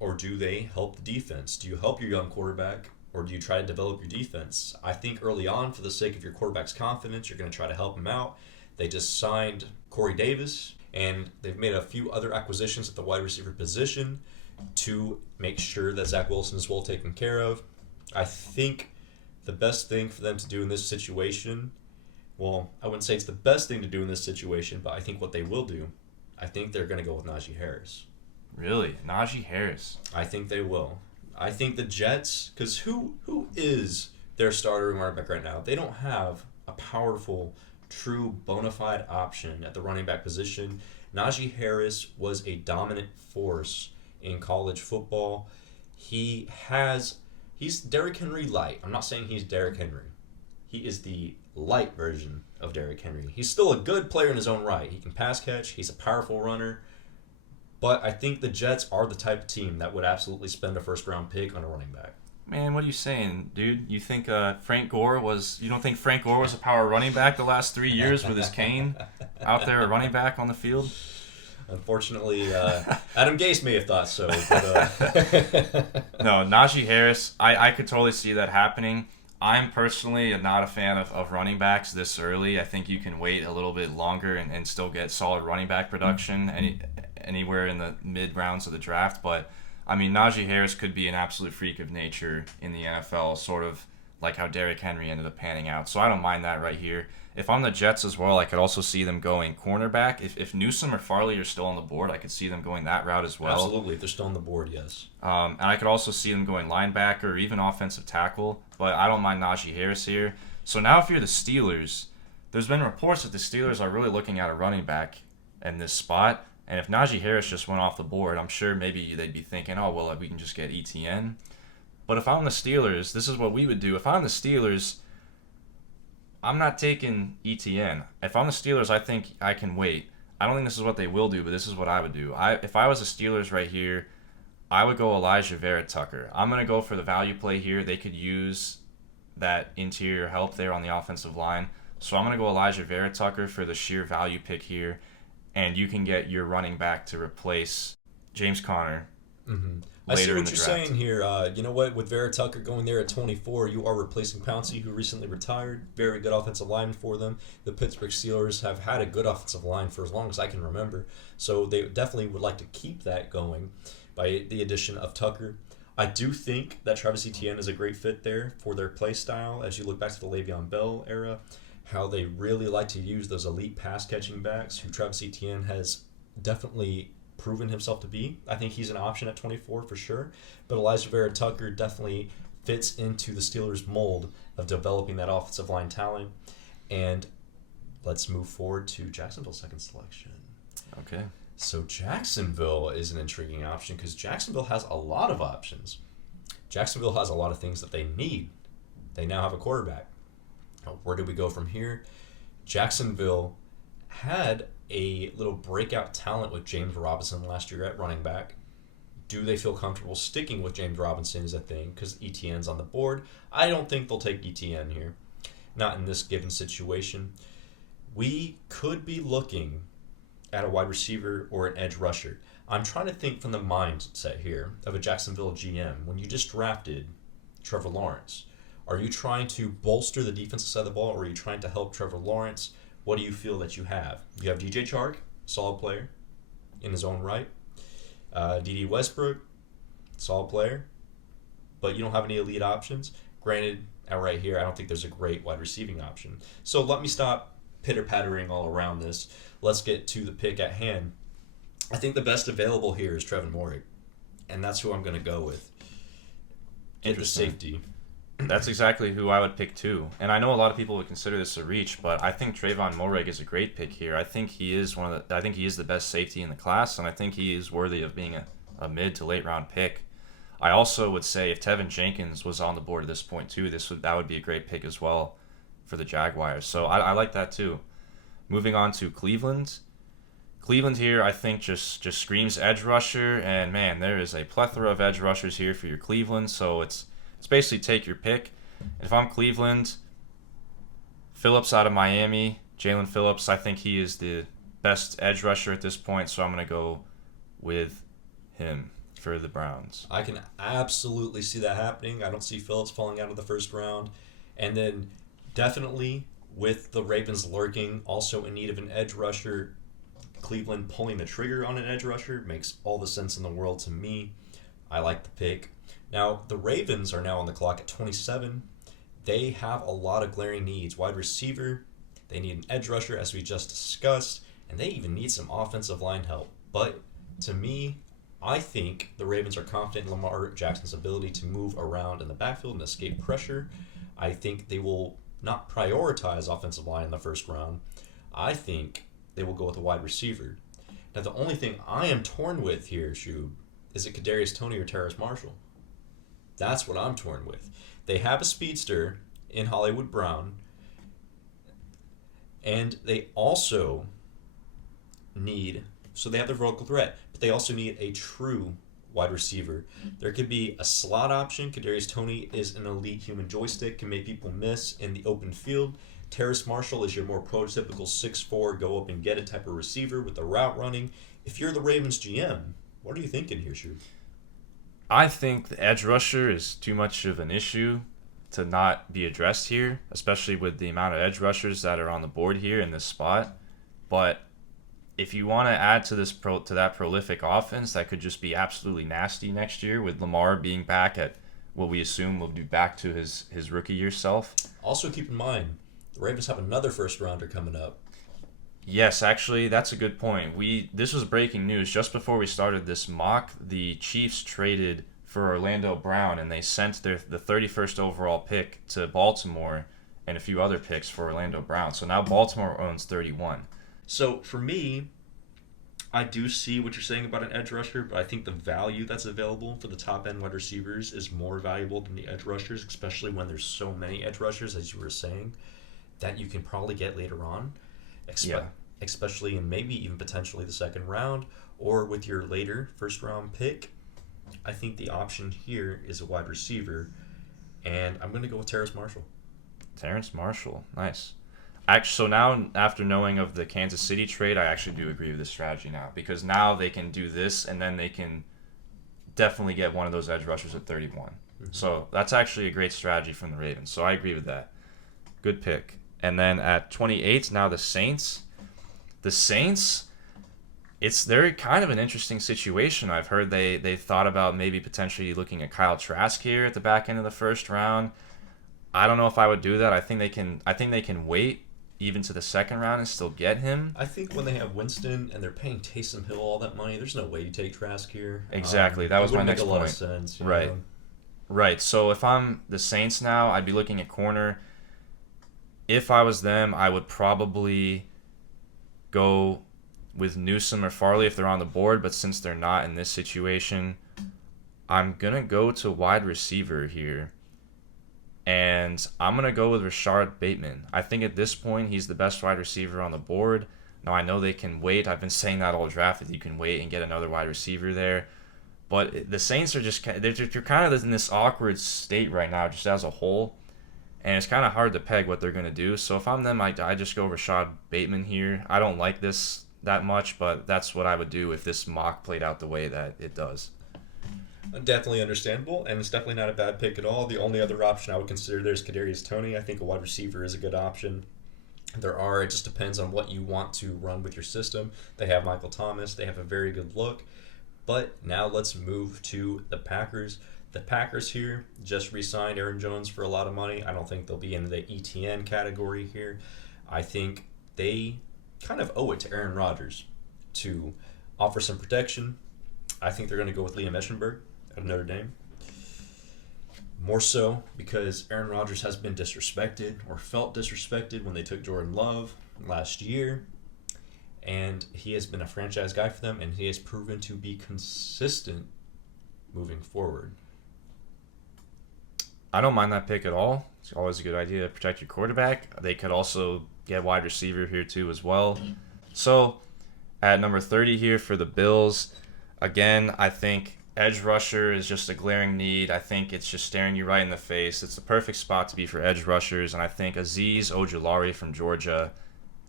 or do they help the defense? Do you help your young quarterback, or do you try to develop your defense? I think early on, for the sake of your quarterback's confidence, you're going to try to help him out. They just signed Corey Davis, and they've made a few other acquisitions at the wide receiver position to make sure that Zach Wilson is well taken care of. I think the best thing for them to do in this situation, well, I wouldn't say it's the best thing to do in this situation, but I think what they will do, I think they're going to go with Najee Harris. Really? Najee Harris? I think they will. I think the Jets, because who is their starter running back right now? They don't have a powerful, true, bona fide option at the running back position. Najee Harris was a dominant force in college football. He's Derrick Henry light. I'm not saying he's Derrick Henry. He is the light version of Derrick Henry. He's still a good player in his own right. He can pass catch. He's a powerful runner. But I think the Jets are the type of team that would absolutely spend a first-round pick on a running back. Man, what are you saying, dude? You think Frank Gore was... You don't think Frank Gore was a power running back the last 3 years with his cane out there, a running back on the field? Unfortunately, Adam Gase may have thought so. But, No, Najee Harris, I could totally see that happening. I'm personally not a fan of running backs this early. I think you can wait a little bit longer and still get solid running back production anywhere in the mid-rounds of the draft. But, I mean, Najee Harris could be an absolute freak of nature in the NFL, sort of like how Derrick Henry ended up panning out. So I don't mind that right here. If I'm the Jets as well, I could also see them going cornerback. If Newsome or Farley are still on the board, I could see them going that route as well. Absolutely. If they're still on the board, yes. And I could also see them going linebacker or even offensive tackle. But I don't mind Najee Harris here. So now if you're the Steelers, there's been reports that the Steelers are really looking at a running back in this spot. And if Najee Harris just went off the board, I'm sure maybe they'd be thinking, oh, well, we can just get ETN. But if I'm the Steelers, this is what we would do. If I'm the Steelers, I'm not taking ETN. If I'm the Steelers, I think I can wait. I don't think this is what they will do, but this is what I would do. If I was the Steelers right here, I would go Elijah Vera-Tucker. I'm going to go for the value play here. They could use that interior help there on the offensive line. So I'm going to go Elijah Vera-Tucker for the sheer value pick here. And you can get your running back to replace James Conner. Mm-hmm. I see what you're saying here. You know what? With Vera-Tucker going there at 24, you are replacing Pouncey, who recently retired. Very good offensive lineman for them. The Pittsburgh Steelers have had a good offensive line for as long as I can remember. So they definitely would like to keep that going by the addition of Tucker. I do think that Travis Etienne is a great fit there for their play style. As you look back to the Le'Veon Bell era, how they really like to use those elite pass-catching backs, who Travis Etienne has definitely proven himself to be. I think he's an option at 24 for sure. But Elijah Vera-Tucker definitely fits into the Steelers' mold of developing that offensive line talent. And let's move forward to Jacksonville's second selection. Okay. So Jacksonville is an intriguing option because Jacksonville has a lot of options. Jacksonville has a lot of things that they need. They now have a quarterback. Now, where do we go from here? Jacksonville had a little breakout talent with James Robinson last year at running back. Do they feel comfortable sticking with James Robinson is a thing because ETN's on the board? I don't think they'll take ETN here. Not in this given situation. We could be looking at a wide receiver or an edge rusher. I'm trying to think from the mindset here of a Jacksonville GM. When you just drafted Trevor Lawrence, are you trying to bolster the defensive side of the ball, or are you trying to help Trevor Lawrence? What do you feel that you have? You have DJ Chark, solid player in his own right. D.D. Westbrook, solid player. But you don't have any elite options. Granted, right here, I don't think there's a great wide receiving option. So let me stop pitter-pattering all around this. Let's get to the pick at hand. I think the best available here is Trevin Moehrig, and that's who I'm going to go with. get the safety. That's exactly who I would pick too. And I know a lot of people would consider this a reach, but I think Trayvon Moehrig is a great pick here. I think he is the best safety in the class, and I think he is worthy of being a mid to late round pick. I also would say if Tevin Jenkins was on the board at this point too, that would be a great pick as well for the Jaguars. So I like that too. Moving on to Cleveland. Cleveland here, I think just screams edge rusher, and man, there is a plethora of edge rushers here for your Cleveland. So it's basically take your pick. If I'm Cleveland, Phillips out of Miami, Jalen Phillips, I think he is the best edge rusher at this point, so I'm going to go with him for the Browns. I can absolutely see that happening. I don't see Phillips falling out of the first round. And then definitely with the Ravens lurking, also in need of an edge rusher, Cleveland pulling the trigger on an edge rusher makes all the sense in the world to me. I like the pick. Now, the Ravens are now on the clock at 27. They have a lot of glaring needs. Wide receiver, they need an edge rusher, as we just discussed, and they even need some offensive line help. But to me, I think the Ravens are confident in Lamar Jackson's ability to move around in the backfield and escape pressure. I think they will not prioritize offensive line in the first round. I think they will go with a wide receiver. Now, the only thing I am torn with here, Shoob, is it Kadarius Toney or Terrace Marshall? That's what I'm torn with. They have a speedster in Hollywood Brown, and they also need, so they have the vertical threat, but they also need a true wide receiver. There could be a slot option. Kadarius Toney is an elite human joystick, can make people miss in the open field. Terrace Marshall is your more prototypical 6'4", go up and get it type of receiver with the route running. If you're the Ravens GM, what are you thinking here, Shoob? I think the edge rusher is too much of an issue to not be addressed here, especially with the amount of edge rushers that are on the board here in this spot. But if you want to add to that prolific offense that could just be absolutely nasty next year, with Lamar being back at what we assume will be back to his rookie year self. Also keep in mind, the Ravens have another first rounder coming up. Yes, actually, that's a good point. This was breaking news. Just before we started this mock, the Chiefs traded for Orlando Brown, and they sent the 31st overall pick to Baltimore and a few other picks for Orlando Brown. So now Baltimore owns 31. So for me, I do see what you're saying about an edge rusher, but I think the value that's available for the top-end wide receivers is more valuable than the edge rushers, especially when there's so many edge rushers, as you were saying, that you can probably get later on. Especially in maybe even potentially the second round or with your later first round pick. I think the option here is a wide receiver, and I'm going to go with Terrace Marshall. Terrace Marshall, nice. Actually, so now after knowing of the Kansas City trade, I actually do agree with this strategy now, because now they can do this and then they can definitely get one of those edge rushers at 31. Mm-hmm. So that's actually a great strategy from the Ravens. So I agree with that. Good pick. And then at 28, now the Saints. The Saints, they're kind of an interesting situation. I've heard they thought about maybe potentially looking at Kyle Trask here at the back end of the first round. I don't know if I would do that. I think they can wait even to the second round and still get him. I think when they have Winston and they're paying Taysom Hill all that money, there's no way you take Trask here. Exactly. That was my next point. It wouldn't make a lot of sense. Right. Know? Right. So if I'm the Saints now, I'd be looking at corner. If I was them, I would probably go with Newsome or Farley if they're on the board, but since they're not in this situation, I'm going to go to wide receiver here. And I'm going to go with Rashard Bateman. I think at this point, he's the best wide receiver on the board. Now, I know they can wait. I've been saying that all draft, that you can wait and get another wide receiver there. But the Saints are you're kind of in this awkward state right now, just as a whole. And it's kind of hard to peg what they're going to do. So if I'm them, I just go Rashad Bateman here. I don't like this that much, but that's what I would do if this mock played out the way that it does. Definitely understandable, and it's definitely not a bad pick at all. The only other option I would consider there is Kadarius Toney. I think a wide receiver is a good option. It just depends on what you want to run with your system. They have Michael Thomas. They have a very good look. But now let's move to the Packers. The Packers here just re-signed Aaron Jones for a lot of money. I don't think they'll be in the ETN category here. I think they kind of owe it to Aaron Rodgers to offer some protection. I think they're going to go with Liam Eschenberg out of Notre Dame. More so because Aaron Rodgers has been disrespected or felt disrespected when they took Jordan Love last year. And he has been a franchise guy for them, and he has proven to be consistent moving forward. I don't mind that pick at all. It's always a good idea to protect your quarterback. They could also get wide receiver here too as well. So at number 30 here for the Bills, again, I think edge rusher is just a glaring need. I think it's just staring you right in the face. It's the perfect spot to be for edge rushers, and I think Azeez Ojulari from Georgia,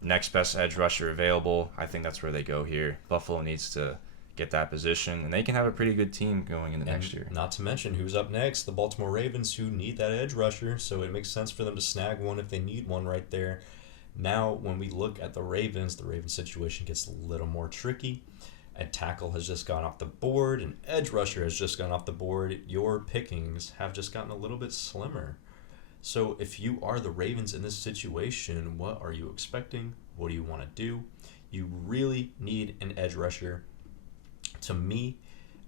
next best edge rusher available. I think that's where they go here. Buffalo needs to get that position, and they can have a pretty good team going into next year. Not to mention who's up next, the Baltimore Ravens, who need that edge rusher, so it makes sense for them to snag one if they need one right there. Now, when we look at the Ravens situation gets a little more tricky. A tackle has just gone off the board, an edge rusher has just gone off the board. Your pickings have just gotten a little bit slimmer. So if you are the Ravens in this situation, what are you expecting? What do you want to do? You really need an edge rusher. To me,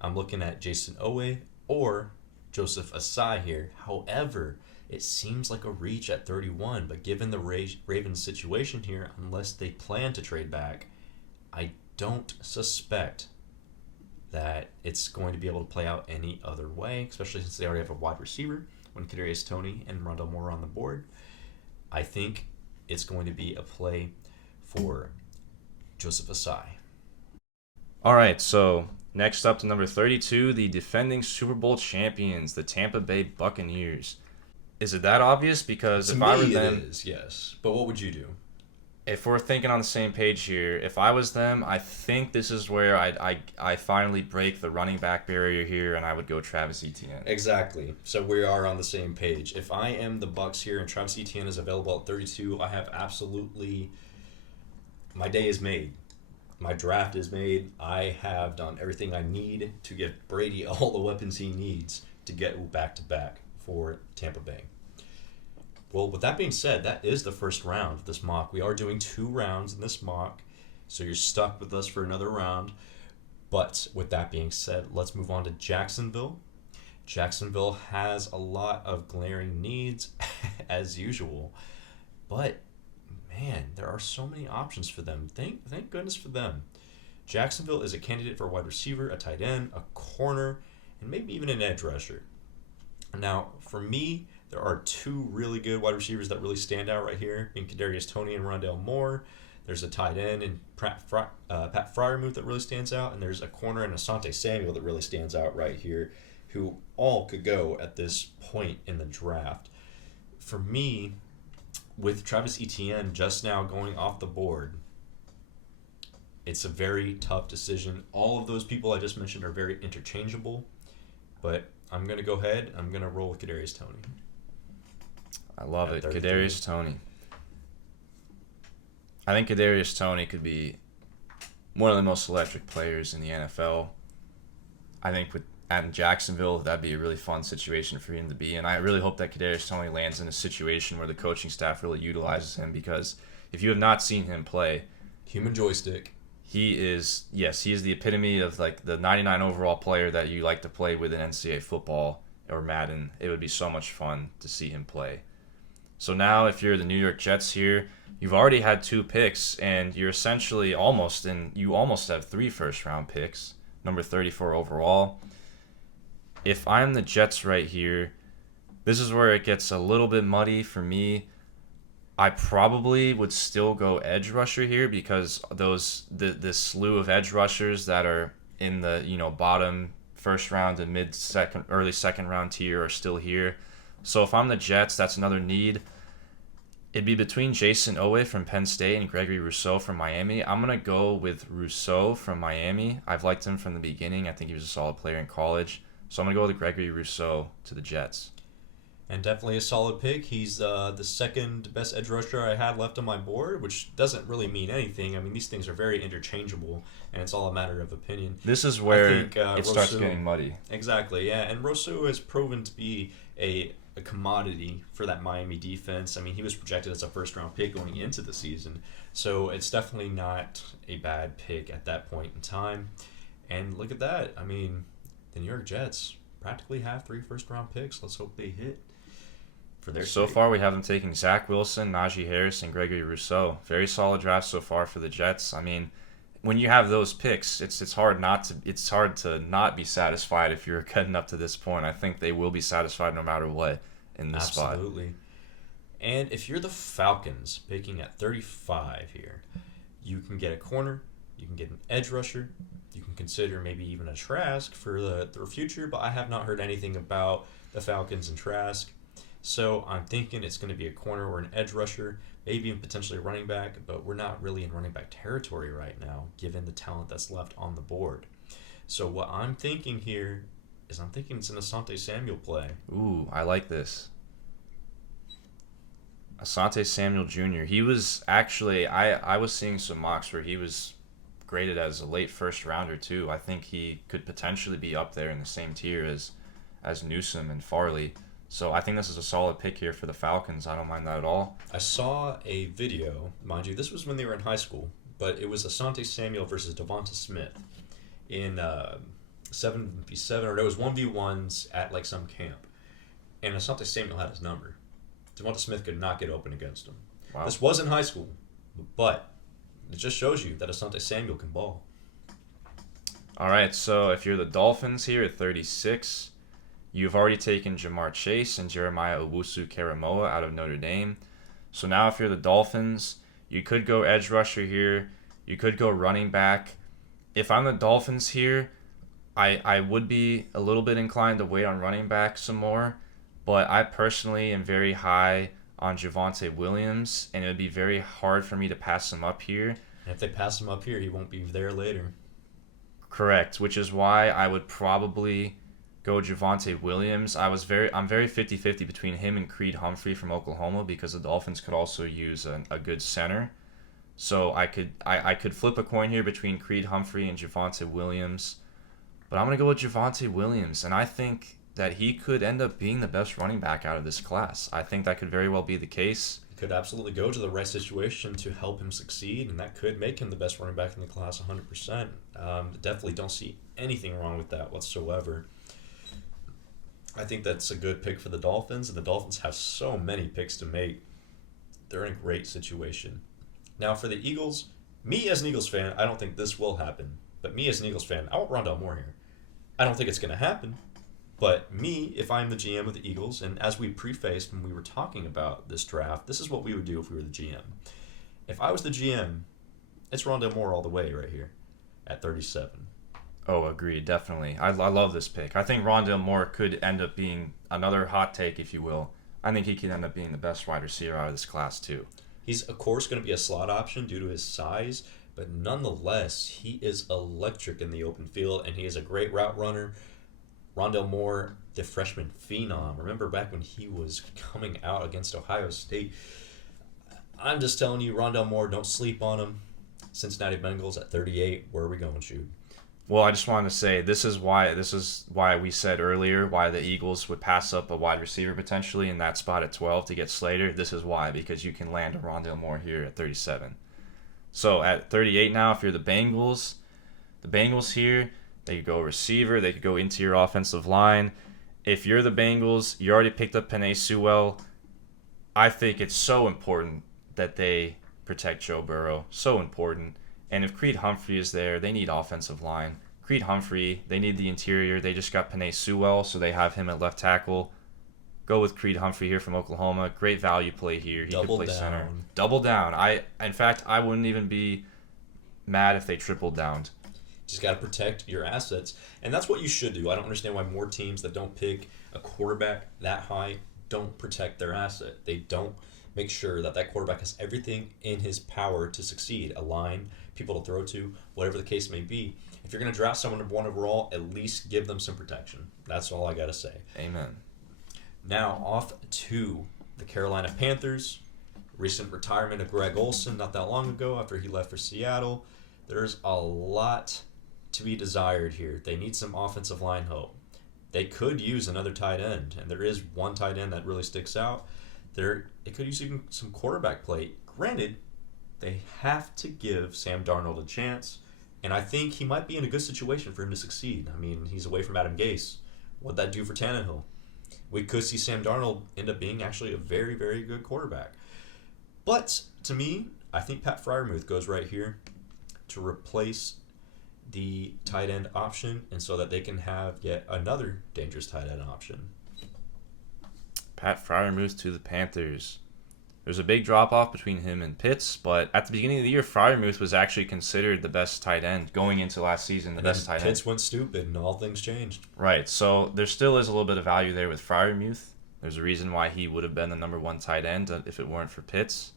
I'm looking at Jason Owe or Joseph Asai here. However, it seems like a reach at 31, but given the Ravens situation here, unless they plan to trade back, I don't suspect that it's going to be able to play out any other way, especially since they already have a wide receiver when Kadarius Toney and Rondell Moore are on the board. I think it's going to be a play for Joseph Asai. All right, so next up to number 32, the defending Super Bowl champions, the Tampa Bay Buccaneers. Is it that obvious? Because if I were them, it is, yes. But what would you do? If we're thinking on the same page here, if I was them, I think this is where I finally break the running back barrier here, and I would go Travis Etienne. Exactly. So we are on the same page. If I am the Bucs here and Travis Etienne is available at 32, I have absolutely... my day is made. My draft is made. I have done everything I need to give Brady all the weapons he needs to get back-to-back for Tampa Bay. Well, with that being said, that is the first round of this mock. We are doing 2 rounds in this mock, so you're stuck with us for another round. But with that being said, let's move on to Jacksonville. Jacksonville has a lot of glaring needs, as usual. But man, there are so many options for them. Thank goodness for them. Jacksonville is a candidate for a wide receiver, a tight end, a corner, and maybe even an edge rusher. Now, for me, there are 2 really good wide receivers that really stand out right here, being Kadarius Toney and Rondell Moore. There's a tight end in Pat Freiermuth that really stands out, and there's a corner in Asante Samuel that really stands out right here, who all could go at this point in the draft. For me, with Travis Etienne just now going off the board, it's a very tough decision. All of those people I just mentioned are very interchangeable, but I'm going to go ahead. I'm going to roll with Kadarius Toney. I love it. Kadarius Toney. I think Kadarius Toney could be one of the most electric players in the NFL. I think at Jacksonville, that'd be a really fun situation for him to be in. I really hope that Kadarius Toney lands in a situation where the coaching staff really utilizes him, because if you have not seen him play, human joystick. He is the epitome of like the 99 overall player that you like to play with in NCAA football or Madden. It would be so much fun to see him play. So now if you're the New York Jets here, you've already had 2 picks, and you're essentially you almost have 3 first-round picks, number 34 overall. If I'm the Jets right here, this is where it gets a little bit muddy for me. I probably would still go edge rusher here, because the slew of edge rushers that are in the bottom first round and early second round tier are still here. So if I'm the Jets, that's another need. It'd be between Jason Owe from Penn State and Gregory Rousseau from Miami. I'm going to go with Rousseau from Miami. I've liked him from the beginning. I think he was a solid player in college. So I'm going to go with Gregory Rousseau to the Jets. And definitely a solid pick. He's the second best edge rusher I had left on my board, which doesn't really mean anything. I mean, these things are very interchangeable, and it's all a matter of opinion. This is where it starts getting muddy. Exactly, yeah. And Rousseau has proven to be a commodity for that Miami defense. I mean, he was projected as a first-round pick going into the season. So it's definitely not a bad pick at that point in time. And look at that. I mean, the New York Jets practically have 3 first-round picks. Let's hope they hit for their So sake. far, we have them taking Zach Wilson, Najee Harris, and Gregory Rousseau. Very solid draft so far for the Jets. I mean, when you have those picks, it's hard to not be satisfied if you're getting up to this point. I think they will be satisfied no matter what in this spot. Absolutely. And if you're the Falcons, picking at 35 here, you can get a corner, you can get an edge rusher, you can consider maybe even a Trask for the future, but I have not heard anything about the Falcons and Trask. So I'm thinking it's going to be a corner or an edge rusher, maybe even potentially a running back, but we're not really in running back territory right now, given the talent that's left on the board. So what I'm thinking here is I'm thinking it's an Asante Samuel play. Ooh, I like this. Asante Samuel Jr. He was actually, I was seeing some mocks where he was graded as a late first rounder too. I think he could potentially be up there in the same tier as Newsome and Farley. So I think this is a solid pick here for the Falcons. I don't mind that at all. I saw a video, mind you, this was when they were in high school, but it was Asante Samuel versus Devonta Smith in 7v7, or it was 1v1s at like some camp. And Asante Samuel had his number. Devonta Smith could not get open against him. Wow. This was in high school, but it just shows you that Asante Samuel can ball. All right, so if you're the Dolphins here at 36, you've already taken Jamar Chase and Jeremiah Owusu-Karamoah out of Notre Dame. So now if you're the Dolphins, you could go edge rusher here. You could go running back. If I'm the Dolphins here, I would be a little bit inclined to wait on running back some more. But I personally am very high on Javonte Williams, and it would be very hard for me to pass him up here. And if they pass him up here, he won't be there later. Correct, which is why I would probably go Javonte Williams. I'm very 50-50 between him and Creed Humphrey from Oklahoma, because the Dolphins could also use a good center. So I could flip a coin here between Creed Humphrey and Javonte Williams. But I'm going to go with Javonte Williams, and I think that he could end up being the best running back out of this class. I think that could very well be the case. He could absolutely go to the right situation to help him succeed, and that could make him the best running back in the class 100%. Definitely don't see anything wrong with that whatsoever. I think that's a good pick for the Dolphins, and the Dolphins have so many picks to make. They're in a great situation. Now for the Eagles, me as an Eagles fan, I don't think this will happen. But me as an Eagles fan, I want Rondale Moore here. I don't think it's going to happen. But me, if I'm the GM of the Eagles, and as we prefaced when we were talking about this draft, this is what we would do if we were the GM. If I was the GM, it's Rondale Moore all the way right here at 37. Oh, agreed, definitely. I love this pick. I think Rondale Moore could end up being another hot take, if you will. I think he could end up being the best wide receiver out of this class, too. He's, of course, going to be a slot option due to his size, but nonetheless, he is electric in the open field, and he is a great route runner. Rondale Moore, the freshman phenom. Remember back when he was coming out against Ohio State? I'm just telling you, Rondale Moore, don't sleep on him. Cincinnati Bengals at 38. Where are we going, Shoob? Well, I just wanted to say this is why we said earlier why the Eagles would pass up a wide receiver potentially in that spot at 12 to get Slater. This is why, because you can land a Rondale Moore here at 37. So at 38 now, if you're the Bengals here, they could go receiver. They could go interior offensive line. If you're the Bengals, you already picked up Penei Sewell. I think it's so important that they protect Joe Burrow. So important. And if Creed Humphrey is there, they need offensive line. Creed Humphrey, they need the interior. They just got Penei Sewell, so they have him at left tackle. Go with Creed Humphrey here from Oklahoma. Great value play here. He could play center. Double down. In fact, I wouldn't even be mad if they tripled down. Just got to protect your assets. And that's what you should do. I don't understand why more teams that don't pick a quarterback that high don't protect their asset. They don't make sure that that quarterback has everything in his power to succeed. A line, people to throw to, whatever the case may be. If you're going to draft someone number 1 overall, at least give them some protection. That's all I got to say. Amen. Now off to the Carolina Panthers. Recent retirement of Greg Olsen not that long ago after he left for Seattle. There's a lot to be desired here. They need some offensive line help. They could use another tight end, and there is one tight end that really sticks out. They could use even some quarterback play. Granted, they have to give Sam Darnold a chance, and I think he might be in a good situation for him to succeed. I mean, he's away from Adam Gase, What'd that do for Tannehill? We could see Sam Darnold end up being actually a very, very good quarterback. But to me, I think Pat Freiermuth goes right here to replace the tight end option, and so that they can have yet another dangerous tight end option. Pat Freiermuth to the Panthers. There's a big drop-off between him and Pitts, but at the beginning of the year, Freiermuth was actually considered the best tight end going into last season, the best tight end. Pitts went stupid, and all things changed. Right, so there still is a little bit of value there with Freiermuth. There's a reason why he would have been the number 1 tight end if it weren't for Pitts.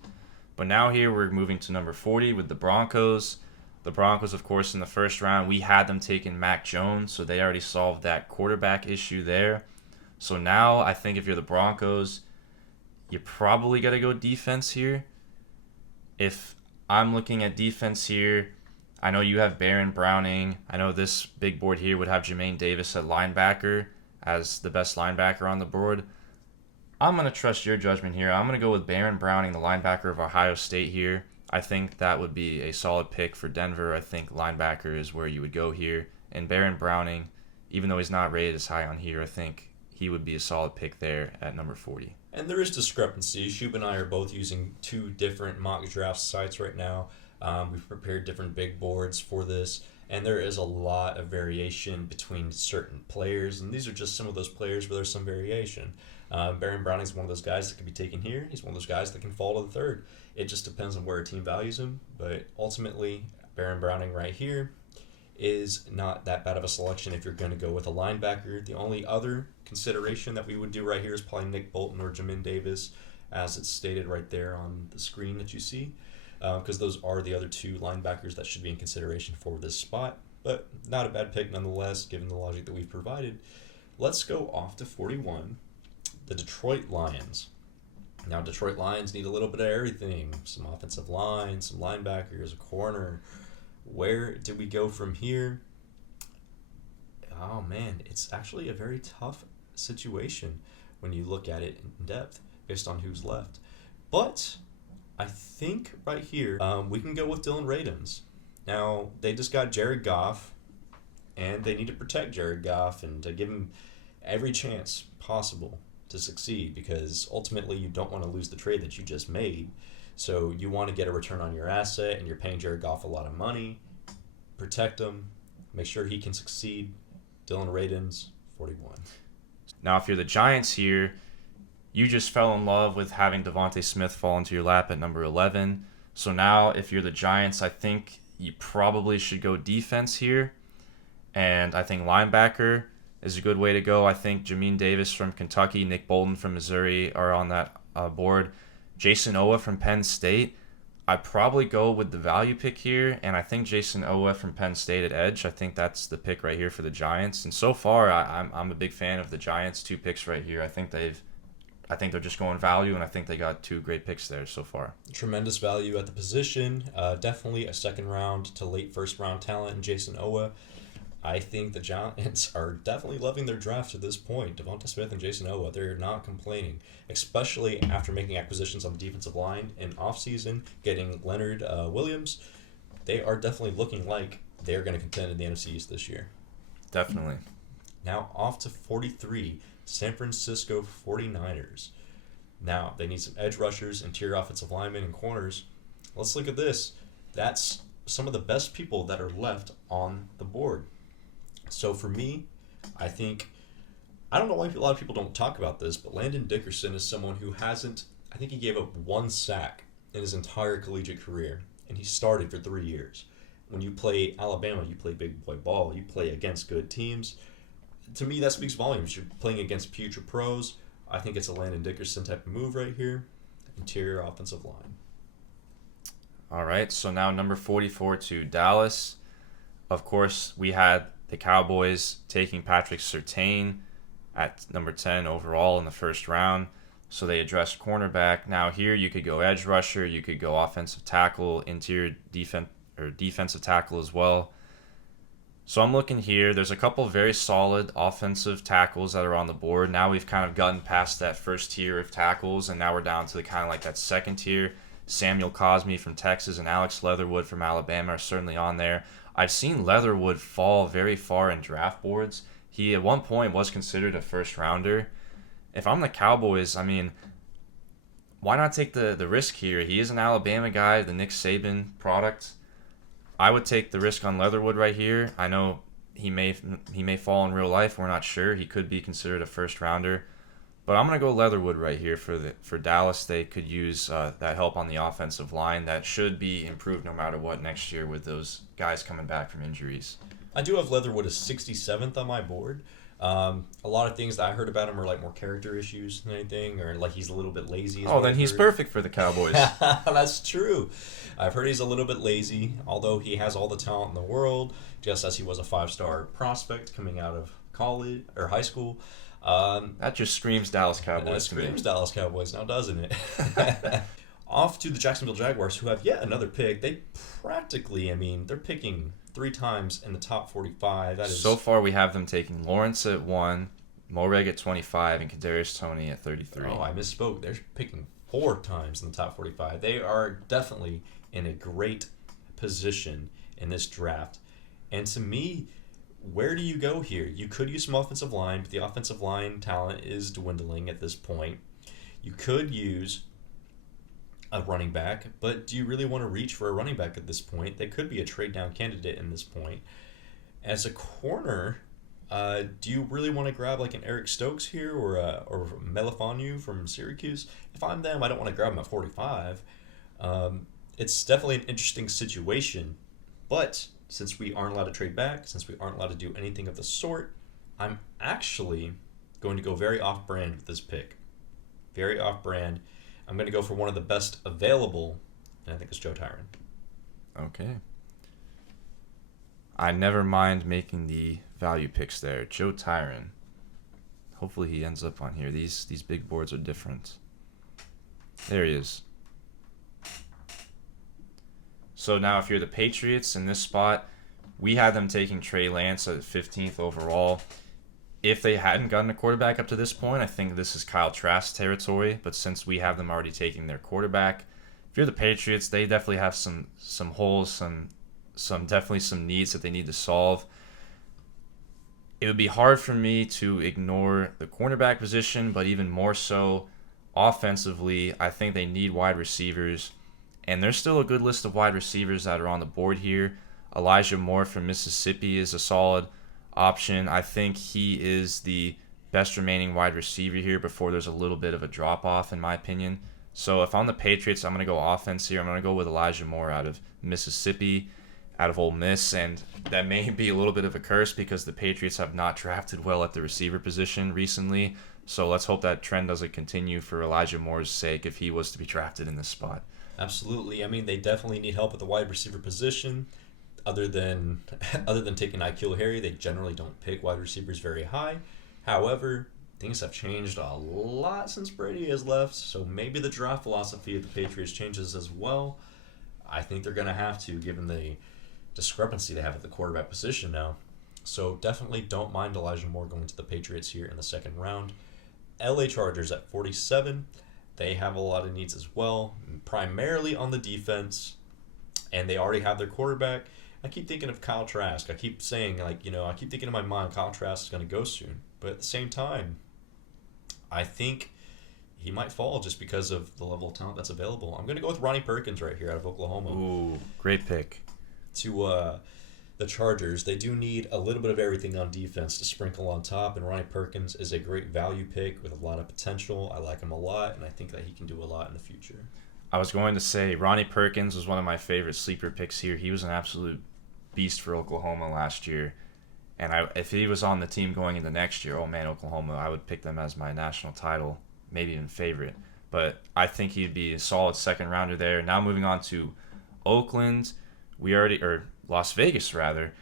But now here we're moving to number 40 with the Broncos. The Broncos, of course, in the first round, we had them taking Mac Jones, so they already solved that quarterback issue there. So now I think if you're the Broncos, you probably got to go defense here. If I'm looking at defense here, I know you have Baron Browning. I know this big board here would have Jermaine Davis at linebacker as the best linebacker on the board. I'm going to trust your judgment here. I'm going to go with Baron Browning, the linebacker of Ohio State here. I think that would be a solid pick for Denver. I think linebacker is where you would go here. And Baron Browning, even though he's not rated as high on here, I think he would be a solid pick there at number 40. And there is discrepancy. Shoob and I are both using 2 different mock draft sites right now. We've prepared different big boards for this, and there is a lot of variation between certain players, and these are just some of those players where there's some variation. Baron Browning is one of those guys that can be taken here. He's one of those guys that can fall to the 3rd. It just depends on where a team values him, but ultimately, Baron Browning right here is not that bad of a selection if you're going to go with a linebacker. The only other consideration that we would do right here is probably Nick Bolton or Jamin Davis, as it's stated right there on the screen that you see, because those are the other 2 linebackers that should be in consideration for this spot, but not a bad pick nonetheless, given the logic that we've provided. Let's go off to 41, the Detroit Lions. Now, Detroit Lions need a little bit of everything, some offensive line, some linebackers, a corner. Where do we go from here? Oh, man, it's actually a very tough situation when you look at it in depth based on who's left. But I think right here we can go with Dylan Radins. Now, they just got Jared Goff, and they need to protect Jared Goff and to give him every chance possible to succeed, because ultimately you don't want to lose the trade that you just made. So you want to get a return on your asset, and you're paying Jared Goff a lot of money. Protect him. Make sure he can succeed. Dylan Radins, 41. Now, if you're the Giants here, you just fell in love with having Devontae Smith fall into your lap at number 11. So now, if you're the Giants, I think you probably should go defense here. And I think linebacker is a good way to go. I think Jamin Davis from Kentucky, Nick Bolton from Missouri are on that board. Jason Owa from Penn State. I'd probably go with the value pick here, and I think Jason Owa from Penn State at edge. I think that's the pick right here for the Giants. And so far, I'm a big fan of the Giants. 2 picks right here. I think they're just going value, and I think they got 2 great picks there so far. Tremendous value at the position. Definitely a 2nd round to late 1st round talent in Jason Owa. I think the Giants are definitely loving their draft to this point. Devonta Smith and Jason Owa, they're not complaining, especially after making acquisitions on the defensive line in offseason, getting Leonard Williams. They are definitely looking like they're going to contend in the NFC East this year. Definitely. Now off to 43, San Francisco 49ers. Now they need some edge rushers, interior offensive linemen, and corners. Let's look at this. That's some of the best people that are left on the board. So for me, I don't know why a lot of people don't talk about this, but Landon Dickerson is someone who I think he gave up 1 sack in his entire collegiate career, and he started for 3 years. When you play Alabama, you play big boy ball, you play against good teams. To me, that speaks volumes. You're playing against future pros. I think it's a Landon Dickerson type of move right here. Interior offensive line. All right, so now number 44 to Dallas. Of course, we had the Cowboys taking Patrick Surtain at number 10 overall in the 1st round. So they addressed cornerback. Now here you could go edge rusher, you could go offensive tackle, interior defensive tackle as well. So I'm looking here. There's a couple very solid offensive tackles that are on the board. Now we've kind of gotten past that 1st tier of tackles, and now we're down to kind of like that 2nd tier. Samuel Cosmi from Texas and Alex Leatherwood from Alabama are certainly on there. I've seen Leatherwood fall very far in draft boards, He at one point was considered a first rounder. If I'm the Cowboys, why not take the risk here? He is an Alabama guy, the Nick Saban product. I would take the risk on Leatherwood right here. I know he may fall in real life. We're not sure. He could be considered a first rounder. But I'm going to go Leatherwood right here for Dallas. They could use that help on the offensive line. That should be improved no matter what next year with those guys coming back from injuries. I do have Leatherwood as 67th on my board. A lot of things that I heard about him are like more character issues than anything, or like he's a little bit lazy. Oh, then he's perfect for the Cowboys. That's true. I've heard he's a little bit lazy, although he has all the talent in the world, just as he was a 5-star prospect coming out of college or high school. That just screams Dallas Cowboys. That screams Dallas Cowboys now, doesn't it? Off to the Jacksonville Jaguars, who have yet another pick. They practically, they're picking 3 times in the top 45. That is so far we have them taking Lawrence at 1, Moreg at 25, and Kadarius Toney at 33. Oh, I misspoke. They're picking 4 times in the top 45. They are definitely in a great position in this draft. And to me, where do you go here? You could use some offensive line, but the offensive line talent is dwindling at this point. You could use a running back, but do you really want to reach for a running back at this point? They could be a trade down candidate in this point. As a corner, do you really want to grab like an Eric Stokes here or Melifonwu from Syracuse? If I'm them, I don't want to grab him at 45. It's definitely an interesting situation, but since we aren't allowed to trade back, since we aren't allowed to do anything of the sort, I'm actually going to go very off-brand with this pick. Very off-brand. I'm going to go for one of the best available, and I think it's Joe Tyron. Okay. I never mind making the value picks there. Joe Tyron. Hopefully he ends up on here. These big boards are different. There he is. So now if you're the Patriots in this spot, we had them taking Trey Lance at 15th overall. If they hadn't gotten a quarterback up to this point, I think this is Kyle Trask territory. But since we have them already taking their quarterback, if you're the Patriots, they definitely have some holes, some definitely some needs that they need to solve. It would be hard for me to ignore the cornerback position, but even more so offensively, I think they need wide receivers. And there's still a good list of wide receivers that are on the board here. Elijah Moore from Mississippi is a solid option. I think he is the best remaining wide receiver here before there's a little bit of a drop-off, in my opinion. So if I'm the Patriots, I'm going to go offense here. I'm going to go with Elijah Moore out of Mississippi, out of Ole Miss. And that may be a little bit of a curse because the Patriots have not drafted well at the receiver position recently. So let's hope that trend doesn't continue for Elijah Moore's sake if he was to be drafted in this spot. Absolutely. They definitely need help at the wide receiver position. Other than taking N'Keal Harry, they generally don't pick wide receivers very high. However, things have changed a lot since Brady has left, so maybe the draft philosophy of the Patriots changes as well. I think they're going to have to, given the discrepancy they have at the quarterback position now. So definitely don't mind Elijah Moore going to the Patriots here in the second round. LA Chargers at 47. They have a lot of needs as well, primarily on the defense, and they already have their quarterback. I keep thinking of Kyle Trask. I keep saying, I keep thinking in my mind, Kyle Trask is going to go soon. But at the same time, I think he might fall just because of the level of talent that's available. I'm going to go with Ronnie Perkins right here out of Oklahoma. Ooh, great pick. To the Chargers, they do need a little bit of everything on defense to sprinkle on top, and Ronnie Perkins is a great value pick with a lot of potential. I like him a lot, and I think that he can do a lot in the future. I was going to say Ronnie Perkins was one of my favorite sleeper picks here. He was an absolute beast for Oklahoma last year. And if he was on the team going into next year, oh man, Oklahoma, I would pick them as my national title, maybe even favorite. But I think he'd be a solid second rounder there. Now moving on to Oakland, Las Vegas rather.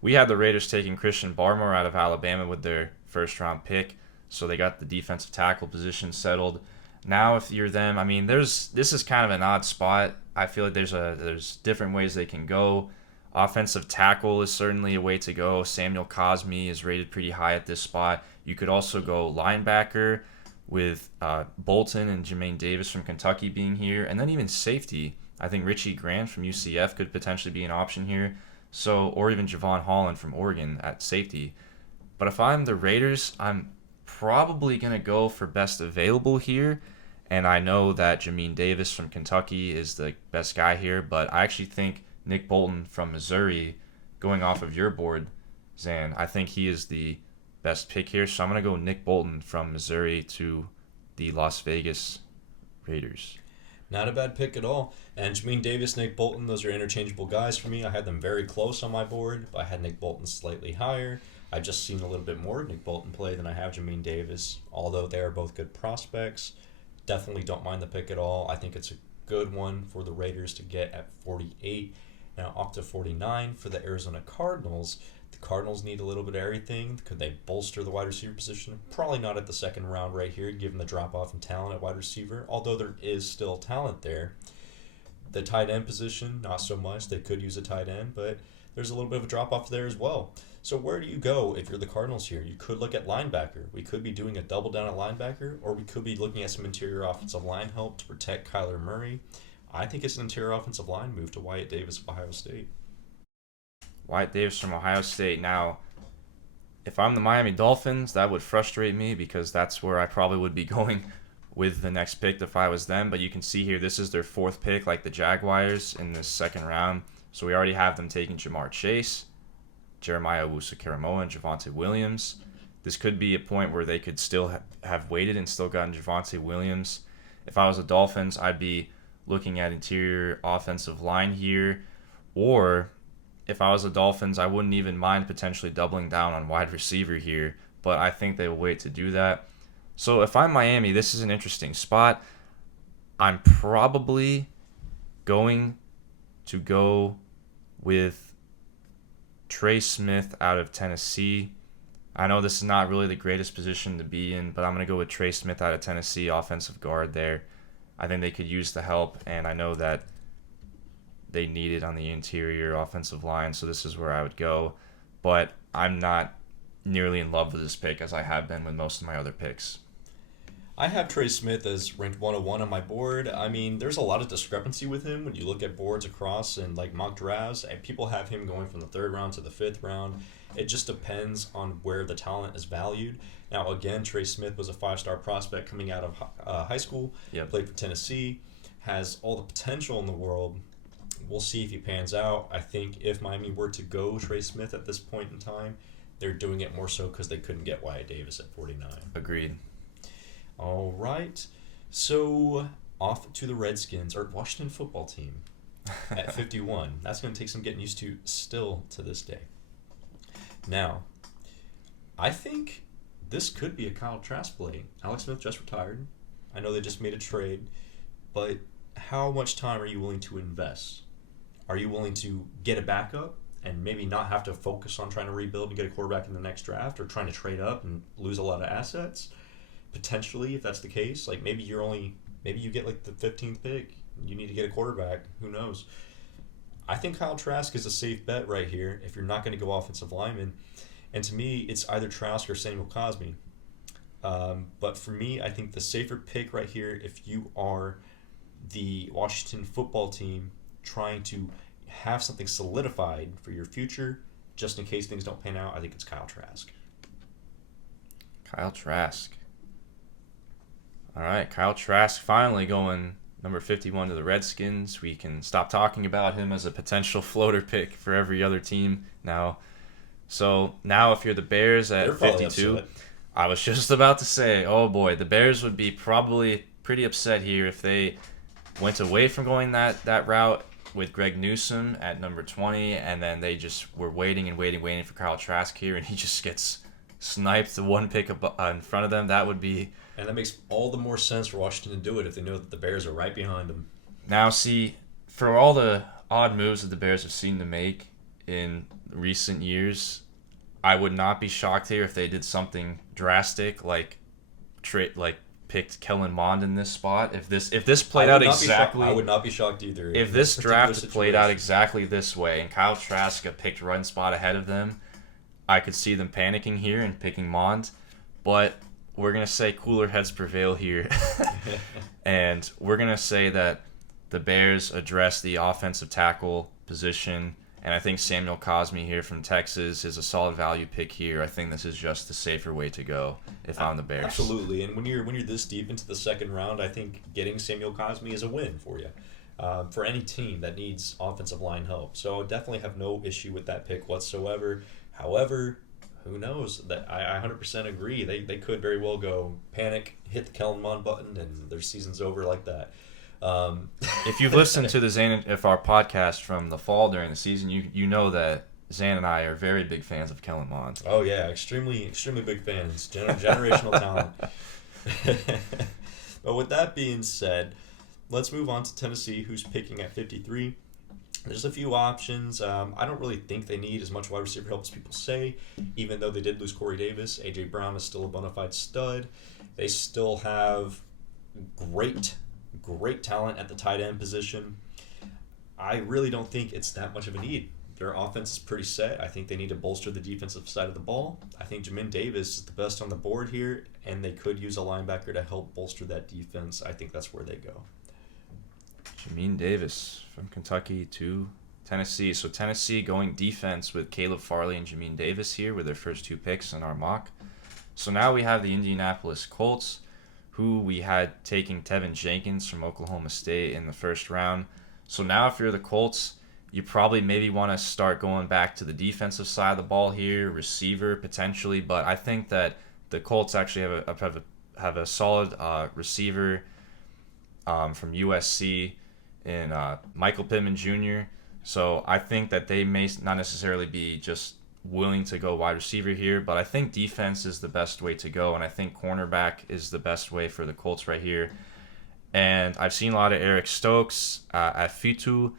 We had the Raiders taking Christian Barmore out of Alabama with their first round pick. So they got the defensive tackle position settled. Now if you're them, this is kind of an odd spot. I feel like there's different ways they can go. Offensive tackle is certainly a way to go. Samuel Cosme is rated pretty high at this spot. You could also go linebacker with Bolton and Jermaine Davis from Kentucky being here. And then even safety. I think Richie Grant from UCF could potentially be an option here. Or even Javon Holland from Oregon at safety. But if I'm the Raiders, I'm probably going to go for best available here. And I know that Jamin Davis from Kentucky is the best guy here, but I actually think Nick Bolton from Missouri, going off of your board, Xan, I think he is the best pick here. So I'm going to go Nick Bolton from Missouri to the Las Vegas Raiders. Not a bad pick at all. And Jamin Davis, Nick Bolton, those are interchangeable guys for me. I had them very close on my board. I had Nick Bolton slightly higher. I've just seen a little bit more Nick Bolton play than I have Jamin Davis, although they are both good prospects. Definitely don't mind the pick at all. I think it's a good one for the Raiders to get at 48. Now up to 49 for the Arizona Cardinals. The Cardinals need a little bit of everything. Could they bolster the wide receiver position? Probably not at the second round right here, given the drop-off in talent at wide receiver, although there is still talent there. The tight end position, not so much. They could use a tight end, but there's a little bit of a drop-off there as well. So where do you go if you're the Cardinals here? You could look at linebacker. We could be doing a double down at linebacker, or we could be looking at some interior offensive line help to protect Kyler Murray. I think it's an interior offensive line move to Wyatt Davis of Ohio State. Wyatt Davis from Ohio State. Now, if I'm the Miami Dolphins, that would frustrate me because that's where I probably would be going with the next pick if I was them. But you can see here, this is their fourth pick, like the Jaguars in this second round. So we already have them taking Jamar Chase, Jeremiah Owusu-Koramoah, and Javonte Williams. This could be a point where they could still have waited and still gotten Javonte Williams. If I was the Dolphins, I'd be looking at interior offensive line here. Or if I was the Dolphins, I wouldn't even mind potentially doubling down on wide receiver here. But I think they will wait to do that. So if I'm Miami, this is an interesting spot. I'm probably going to go with Trey Smith out of Tennessee. I know this is not really the greatest position to be in, but I'm going to go with Trey Smith out of Tennessee, offensive guard there. I think they could use the help, and I know that they need it on the interior offensive line, so this is where I would go. But I'm not nearly in love with this pick as I have been with most of my other picks. I have Trey Smith as ranked 101 on my board. I mean, there's a lot of discrepancy with him when you look at boards across and like mock drafts, and people have him going from the third round to the fifth round. It just depends on where the talent is valued. Now, again, Trey Smith was a five-star prospect coming out of high school, played for Tennessee, has all the potential in the world. We'll see if he pans out. I think if Miami were to go Trey Smith at this point in time, they're doing it more so because they couldn't get Wyatt Davis at 49. Agreed. All right. So off to the Redskins, or Washington football team, at 51. That's going to take some getting used to still to this day. Now, I think this could be a Kyle Trask play. Alex Smith just retired. I know they just made a trade, but how much time are you willing to invest? Are you willing to get a backup and maybe not have to focus on trying to rebuild and get a quarterback in the next draft, or trying to trade up and lose a lot of assets? Potentially, if that's the case, like maybe you get like the 15th pick. You need to get a quarterback. Who knows? I think Kyle Trask is a safe bet right here if you're not going to go offensive lineman. And to me, it's either Trask or Samuel Cosmi. But for me, I think the safer pick right here, if you are the Washington football team trying to have something solidified for your future, just in case things don't pan out, I think it's Kyle Trask. Kyle Trask. All right, Kyle Trask finally going number 51 to the Redskins. We can stop talking about him as a potential floater pick for every other team now. So now if you're the Bears at 52, I was just about to say, oh boy, the Bears would be probably pretty upset here if they went away from going that route with Greg Newsome at number 20, and then they just were waiting for Kyle Trask here, and he just gets sniped the one pick in front of them. That would be... And that makes all the more sense for Washington to do it if they know that the Bears are right behind them. Now, see, for all the odd moves that the Bears have seemed to make in recent years, I would not be shocked here if they did something drastic, like picked Kellen Mond in this spot. If this played out exactly, I would not be shocked either. If this draft played out exactly this way, and Kyle Trask picked run spot ahead of them, I could see them panicking here and picking Mond, but we're going to say cooler heads prevail here. And we're going to say that the Bears address the offensive tackle position And I think Samuel Cosme here from Texas is a solid value pick here. I think this is just the safer way to go if I'm the Bears. Absolutely. And when you're this deep into the second round, I think getting Samuel Cosme is a win for you. For any team that needs offensive line help. So I definitely have no issue with that pick whatsoever. However, who knows? That I 100% agree. They could very well go panic, hit the Kellen Mond button, and their season's over like that. If you've listened to the Xan and our podcast from the fall during the season, you know that Xan and I are very big fans of Kellen Mond. Oh yeah, extremely big fans. Generational talent. But with that being said, let's move on to Tennessee, who's picking at 53. There's a few options. I don't really think they need as much wide receiver help as people say, even though they did lose Corey Davis. A.J. Brown is still a bona fide stud. They still have great talent at the tight end position. I really don't think it's that much of a need. Their offense is pretty set. I think they need to bolster the defensive side of the ball. I think Jamin Davis is the best on the board here, and they could use a linebacker to help bolster that defense. I think that's where they go. Jamin Davis from Kentucky to Tennessee. So Tennessee going defense with Caleb Farley and Jamin Davis here with their first 2 picks in our mock. So now we have the Indianapolis Colts, who we had taking Tevin Jenkins from Oklahoma State in the first round. So now if you're the Colts, you probably maybe want to start going back to the defensive side of the ball here, receiver potentially. But I think that the Colts actually have a solid receiver from USC in Michael Pittman Jr. So I think that they may not necessarily be just willing to go wide receiver here, but I think defense is the best way to go, and I think cornerback is the best way for the Colts right here. And I've seen a lot of Eric Stokes, Afitu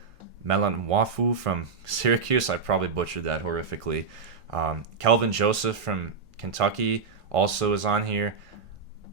Melanwafu from Syracuse. I probably butchered that horrifically. Kelvin Joseph from Kentucky also is on here.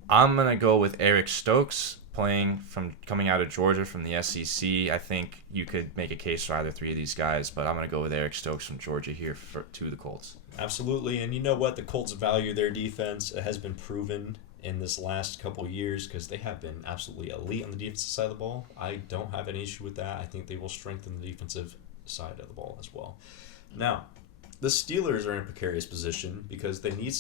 I'm going to go with Eric Stokes coming out of Georgia from the SEC. I think you could make a case for either 3 of these guys, but I'm going to go with Eric Stokes from Georgia here to the Colts. Absolutely, and you know what? The Colts value their defense. It has been proven in this last couple of years because they have been absolutely elite on the defensive side of the ball. I don't have any issue with that. I think they will strengthen the defensive side of the ball as well. Now, the Steelers are in a precarious position because they need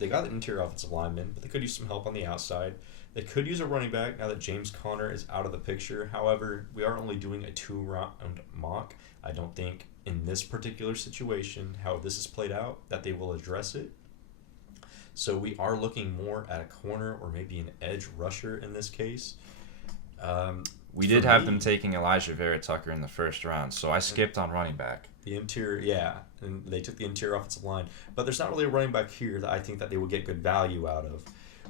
they got an interior offensive lineman, but they could use some help on the outside. They could use a running back now that James Conner is out of the picture. However, we are only doing a 2-round mock. I don't think in this particular situation, how this is played out, that they will address it. So we are looking more at a corner or maybe an edge rusher in this case. We did have them taking Elijah Vera-Tucker in the first round, so I skipped on running back. The interior, yeah, and they took the interior offensive line. But there's not really a running back here that I think that they would get good value out of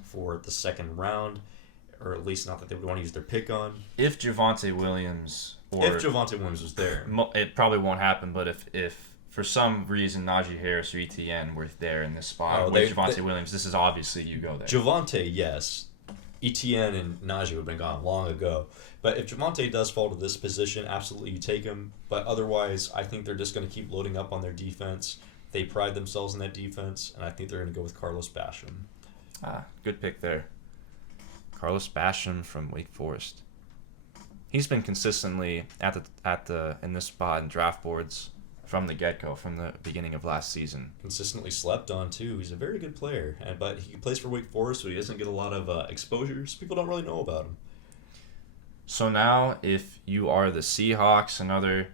for the second round, or at least not that they would want to use their pick on. If Javonte Williams was there. It probably won't happen, but if for some reason Najee Harris or ETN were there in this spot with Javonte Williams, this is obviously you go there. Javonte, yes. ETN and Najee would have been gone long ago. But if Javonte does fall to this position, absolutely you take him. But otherwise, I think they're just going to keep loading up on their defense. They pride themselves in that defense, and I think they're going to go with Carlos Basham. Good pick there. Carlos Basham from Wake Forest. He's been consistently in this spot in draft boards from the get-go, from the beginning of last season. Consistently slept on, too. He's a very good player, but he plays for Wake Forest, so he doesn't get a lot of exposures. People don't really know about him. So now, if you are the Seahawks, another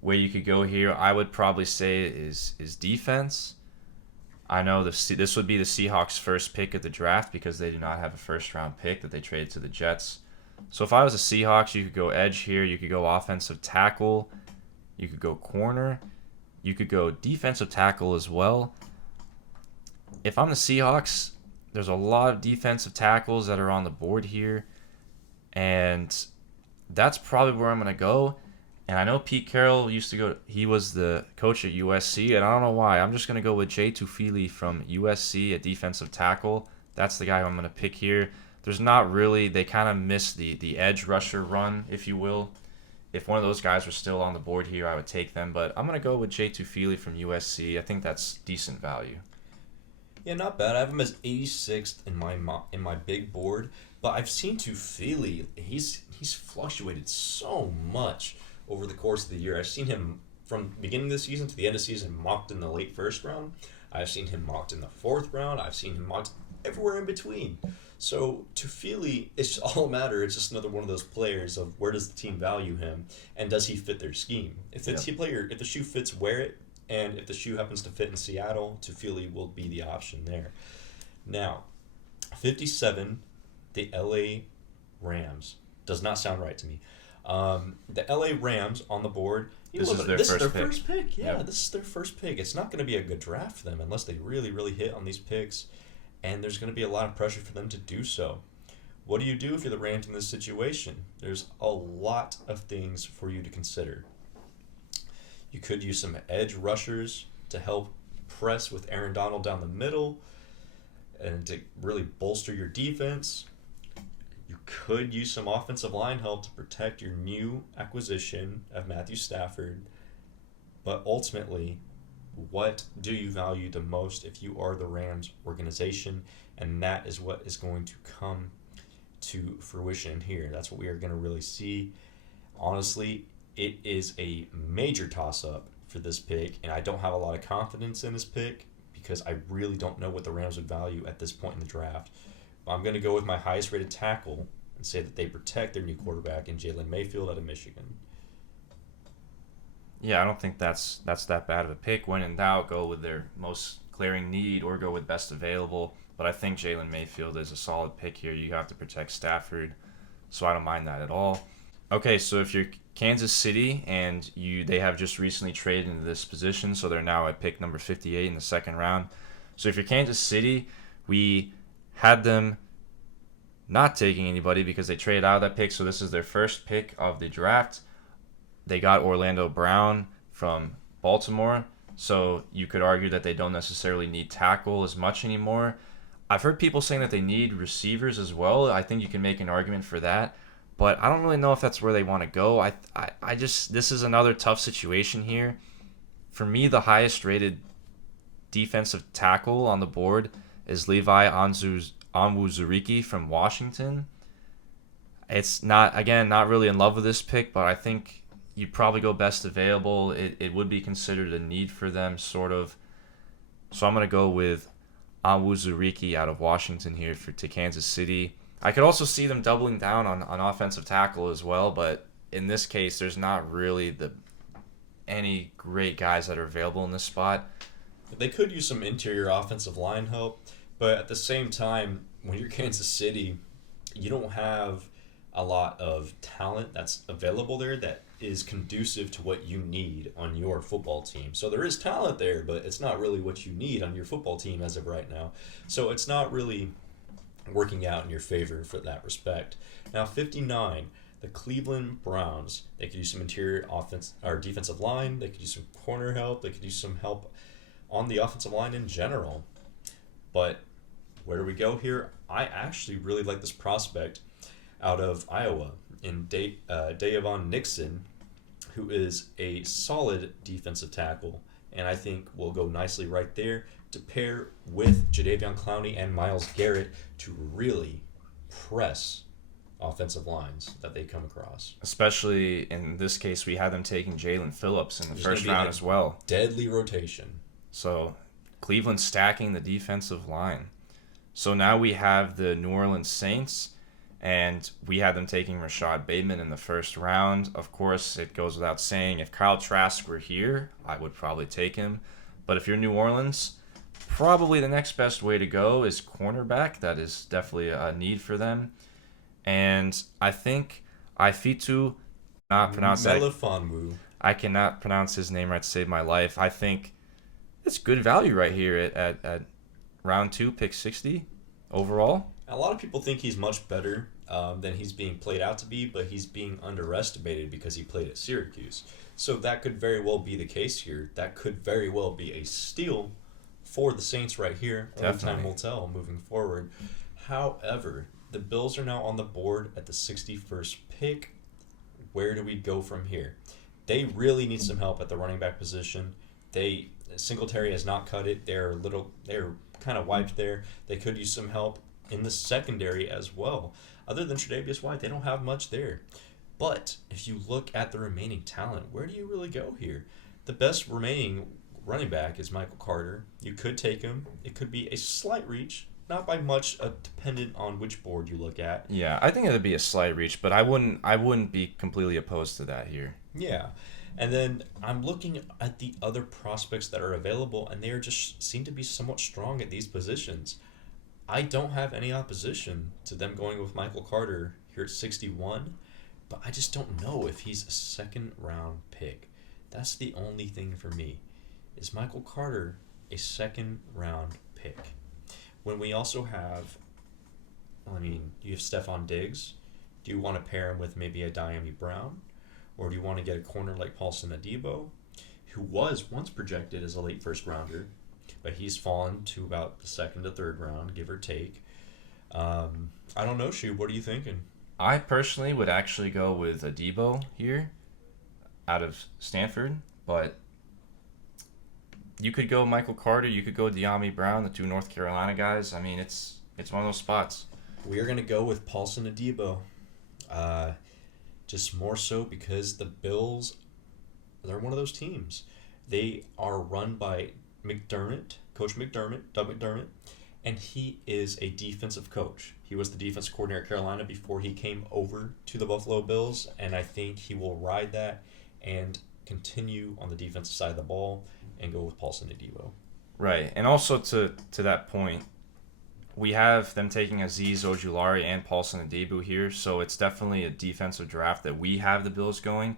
way you could go here, I would probably say is defense. I know this would be the Seahawks' first pick of the draft because they do not have a first-round pick that they traded to the Jets. So if I was a Seahawks, you could go edge here. You could go offensive tackle. You could go corner. You could go defensive tackle as well. If I'm the Seahawks, there's a lot of defensive tackles that are on the board here. And that's probably where I'm going to go. And I know Pete Carroll he was the coach at USC, and I don't know why. I'm just going to go with Jay Tufili from USC, a defensive tackle. That's the guy I'm going to pick here. There's not really, they kind of missed the edge rusher run, if you will. If one of those guys were still on the board here, I would take them. But I'm going to go with Jay Tufili from USC. I think that's decent value. Yeah, not bad. I have him as 86th in my big board. But I've seen Tufili, he's fluctuated so much over the course of the year. I've seen him from beginning of the season to the end of the season mocked in the late first round. I've seen him mocked in the fourth round. I've seen him mocked everywhere in between. So to Feely, it's all a matter. It's just another one of those players of where does the team value him, and does he fit their scheme? If the if the shoe fits, wear it, and if the shoe happens to fit in Seattle, to Feely will be the option there. Now, 57, the LA Rams does not sound right to me. The LA Rams on the board. This is their first pick. Yeah, This is their first pick. It's not going to be a good draft for them unless they really, really hit on these picks, and there's going to be a lot of pressure for them to do so. What do you do if you're the Rams in this situation? There's a lot of things for you to consider. You could use some edge rushers to help press with Aaron Donald down the middle and to really bolster your defense. You could use some offensive line help to protect your new acquisition of Matthew Stafford. But ultimately, what do you value the most if you are the Rams organization? And that is what is going to come to fruition here. That's what we are going to really see. Honestly, it is a major toss-up for this pick, and I don't have a lot of confidence in this pick because I really don't know what the Rams would value at this point in the draft. I'm going to go with my highest-rated tackle and say that they protect their new quarterback in Jalen Mayfield out of Michigan. Yeah, I don't think that's that bad of a pick. When in doubt, go with their most glaring need or go with best available. But I think Jalen Mayfield is a solid pick here. You have to protect Stafford, so I don't mind that at all. Okay, so if you're Kansas City and they have just recently traded into this position, so they're now at pick number 58 in the second round. So if you're Kansas City, we had them not taking anybody because they traded out of that pick, so this is their first pick of the draft. They got Orlando Brown from Baltimore, so you could argue that they don't necessarily need tackle as much anymore. I've heard people saying that they need receivers as well. I think you can make an argument for that, but I don't really know if that's where they want to go. I just, this is another tough situation here. For me, the highest rated defensive tackle on the board is Levi Onwuzurike from Washington. It's not really in love with this pick, but I think you'd probably go best available. It would be considered a need for them, sort of. So I'm going to go with Onwuzurike out of Washington here to Kansas City. I could also see them doubling down on offensive tackle as well, but in this case, there's not really any great guys that are available in this spot. They could use some interior offensive line help, but at the same time, when you're Kansas City, you don't have a lot of talent that's available there that is conducive to what you need on your football team. So there is talent there, but it's not really what you need on your football team as of right now. So it's not really working out in your favor for that respect. Now 59, the Cleveland Browns. They could use some interior offense or defensive line. They could use some corner help. They could use some help on the offensive line in general. But where do we go here? I actually really like this prospect out of Iowa in Dayavon Nixon, who is a solid defensive tackle, and I think will go nicely right there to pair with Jadeveon Clowney and Myles Garrett to really press offensive lines that they come across. Especially in this case, we had them taking Jalen Phillips in the first round as well. Deadly rotation. So Cleveland stacking the defensive line. So now we have the New Orleans Saints, and we had them taking Rashad Bateman in the first round. Of course, it goes without saying, if Kyle Trask were here, I would probably take him. But if you're New Orleans, probably the next best way to go is cornerback. That is definitely a need for them. And I think Ifeatu, not pronounce that. Melifonwu. I cannot pronounce his name right to save my life. I think it's good value right here at round 2, pick 60 overall. A lot of people think he's much better than he's being played out to be, but he's being underestimated because he played at Syracuse. So that could very well be the case here. That could very well be a steal for the Saints right here. Only time will tell moving forward. However, the Bills are now on the board at the 61st pick. Where do we go from here? They really need some help at the running back position. Singletary has not cut it. They're kind of wiped there. They could use some help in the secondary as well. Other than Tre'Davious White, they don't have much there. But if you look at the remaining talent, where do you really go here? the best remaining running back is Michael Carter. You could take him. It could be a slight reach, not by much, dependent on which board you look at. Yeah, I think it would be a slight reach, but I wouldn't be completely opposed to that here. Yeah. And then I'm looking at the other prospects that are available, and they are just seem to be somewhat strong at these positions. I don't have any opposition to them going with Michael Carter here at 61, but I just don't know if he's a second-round pick. That's the only thing for me. Is Michael Carter a second-round pick? When we also have, you have Stephon Diggs. Do you want to pair him with maybe a Diami Brown? Or do you want to get a corner like Paulson Adebo, who was once projected as a late first rounder, but he's fallen to about the second to third round, give or take. I don't know, Shoob. What are you thinking? I personally would actually go with Adebo here out of Stanford, but you could go Michael Carter, you could go Diami Brown, the two North Carolina guys. I mean, it's one of those spots. We are going to go with Paulson Adebo. Just more so because the Bills, they're one of those teams. They are run by Coach McDermott, Doug McDermott, and he is a defensive coach. He was the defense coordinator at Carolina before he came over to the Buffalo Bills, and I think he will ride that and continue on the defensive side of the ball and go with Paulson Adebo. Right, and also to that point, we have them taking Azeez Ojulari and Paulson Adebo here, so it's definitely a defensive draft that we have the Bills going.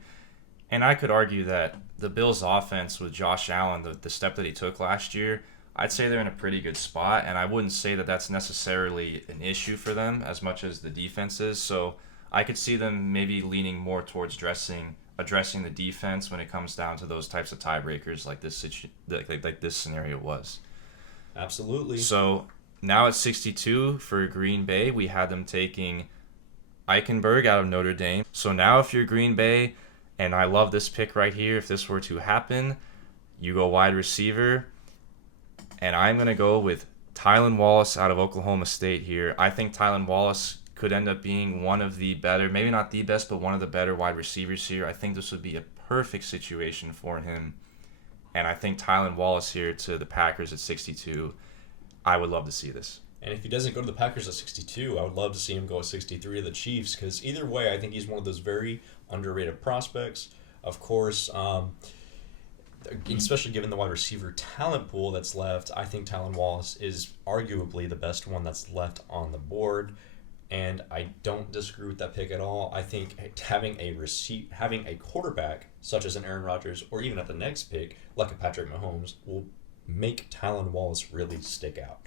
And I could argue that the Bills' offense with Josh Allen, the step that he took last year, I'd say they're in a pretty good spot, and I wouldn't say that that's necessarily an issue for them as much as the defense is. So I could see them maybe leaning more towards addressing the defense when it comes down to those types of tiebreakers like this scenario was. Absolutely. So now at 62 for Green Bay, we had them taking Eichenberg out of Notre Dame. So now if you're Green Bay, and I love this pick right here, if this were to happen, you go wide receiver, and I'm going to go with Tylan Wallace out of Oklahoma State here. I think Tylan Wallace could end up being one of the better, maybe not the best, but one of the better wide receivers here. I think this would be a perfect situation for him. And I think Tylan Wallace here to the Packers at 62, I would love to see this. And if he doesn't go to the Packers at 62, I would love to see him go at 63 to the Chiefs, because either way, I think he's one of those very underrated prospects. Of course, especially given the wide receiver talent pool that's left, I think Tylan Wallace is arguably the best one that's left on the board. And I don't disagree with that pick at all. I think having a quarterback such as an Aaron Rodgers, or even at the next pick like a Patrick Mahomes, will make Tylan Wallace really stick out.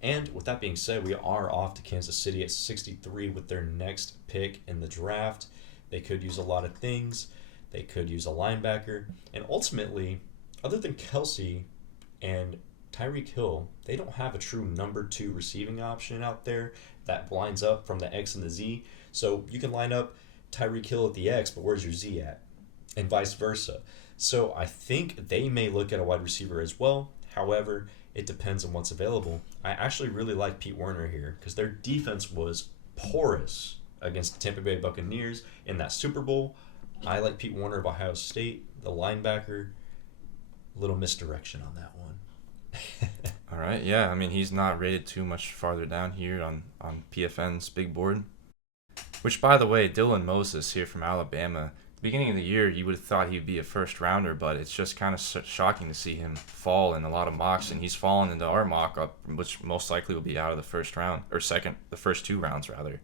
And with that being said, we are off to Kansas City at 63 with their next pick in the draft. They could use a lot of things. They could use a linebacker. And ultimately, other than Kelsey and Tyreek Hill, they don't have a true number 2 receiving option out there that lines up from the X and the Z. So you can line up Tyreek Hill at the X, but where's your Z at? And vice versa. So I think they may look at a wide receiver as well. However, it depends on what's available. I actually really like Pete Werner here because their defense was porous against the Tampa Bay Buccaneers in that Super Bowl. I like Pete Werner of Ohio State, the linebacker. A little misdirection on that one. All right, yeah. I mean, he's not rated too much farther down here on PFN's big board. Which, by the way, Dylan Moses here from Alabama, beginning of the year, you would have thought he'd be a first rounder, but it's just kind of shocking to see him fall in a lot of mocks, and he's fallen into our mock up, which most likely will be out of the first round, or the first 2 rounds rather.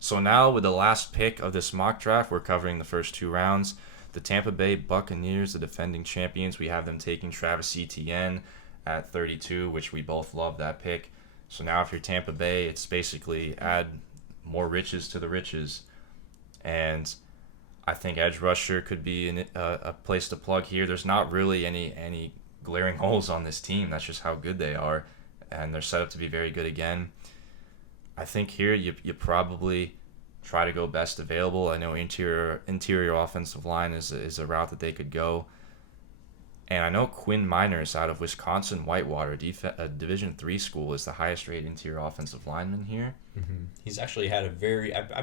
So now with the last pick of this mock draft, we're covering the first 2 rounds. The Tampa Bay Buccaneers, the defending champions, we have them taking Travis Etienne at 32, which we both love that pick. So now if you're Tampa Bay, it's basically add more riches to the riches. And I think edge rusher could be a place to plug here. There's not really any glaring holes on this team. That's just how good they are, and they're set up to be very good again. I think here you probably try to go best available. I know interior offensive line is a route that they could go. And I know Quinn Miners out of Wisconsin Whitewater, Division III school, is the highest rated interior offensive lineman here. Mm-hmm. He's actually had I've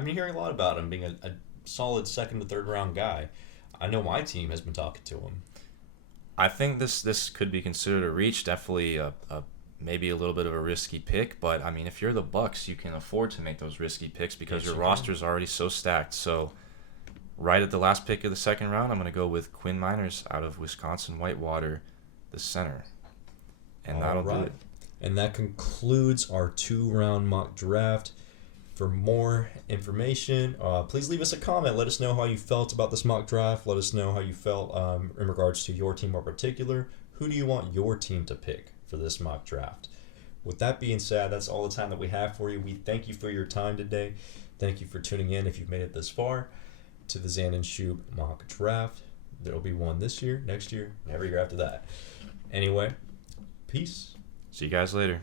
been hearing a lot about him being a solid second to third round guy. I know my team has been talking to him. I think this could be considered a reach. Definitely a maybe a little bit of a risky pick, but I mean, if you're the Bucks, you can afford to make those risky picks because your roster is already so stacked. So, right at the last pick of the second round, I'm going to go with Quinn Miners out of Wisconsin Whitewater, the center, and that'll do it. And that concludes our 2-round mock draft. For more information, please leave us a comment. Let us know how you felt about this mock draft. Let us know how you felt in regards to your team in particular. Who do you want your team to pick for this mock draft? With that being said, that's all the time that we have for you. We thank you for your time today. Thank you for tuning in if you've made it this far to the Xan and Shoob mock draft. There will be one this year, next year, and every year after that. Anyway, peace. See you guys later.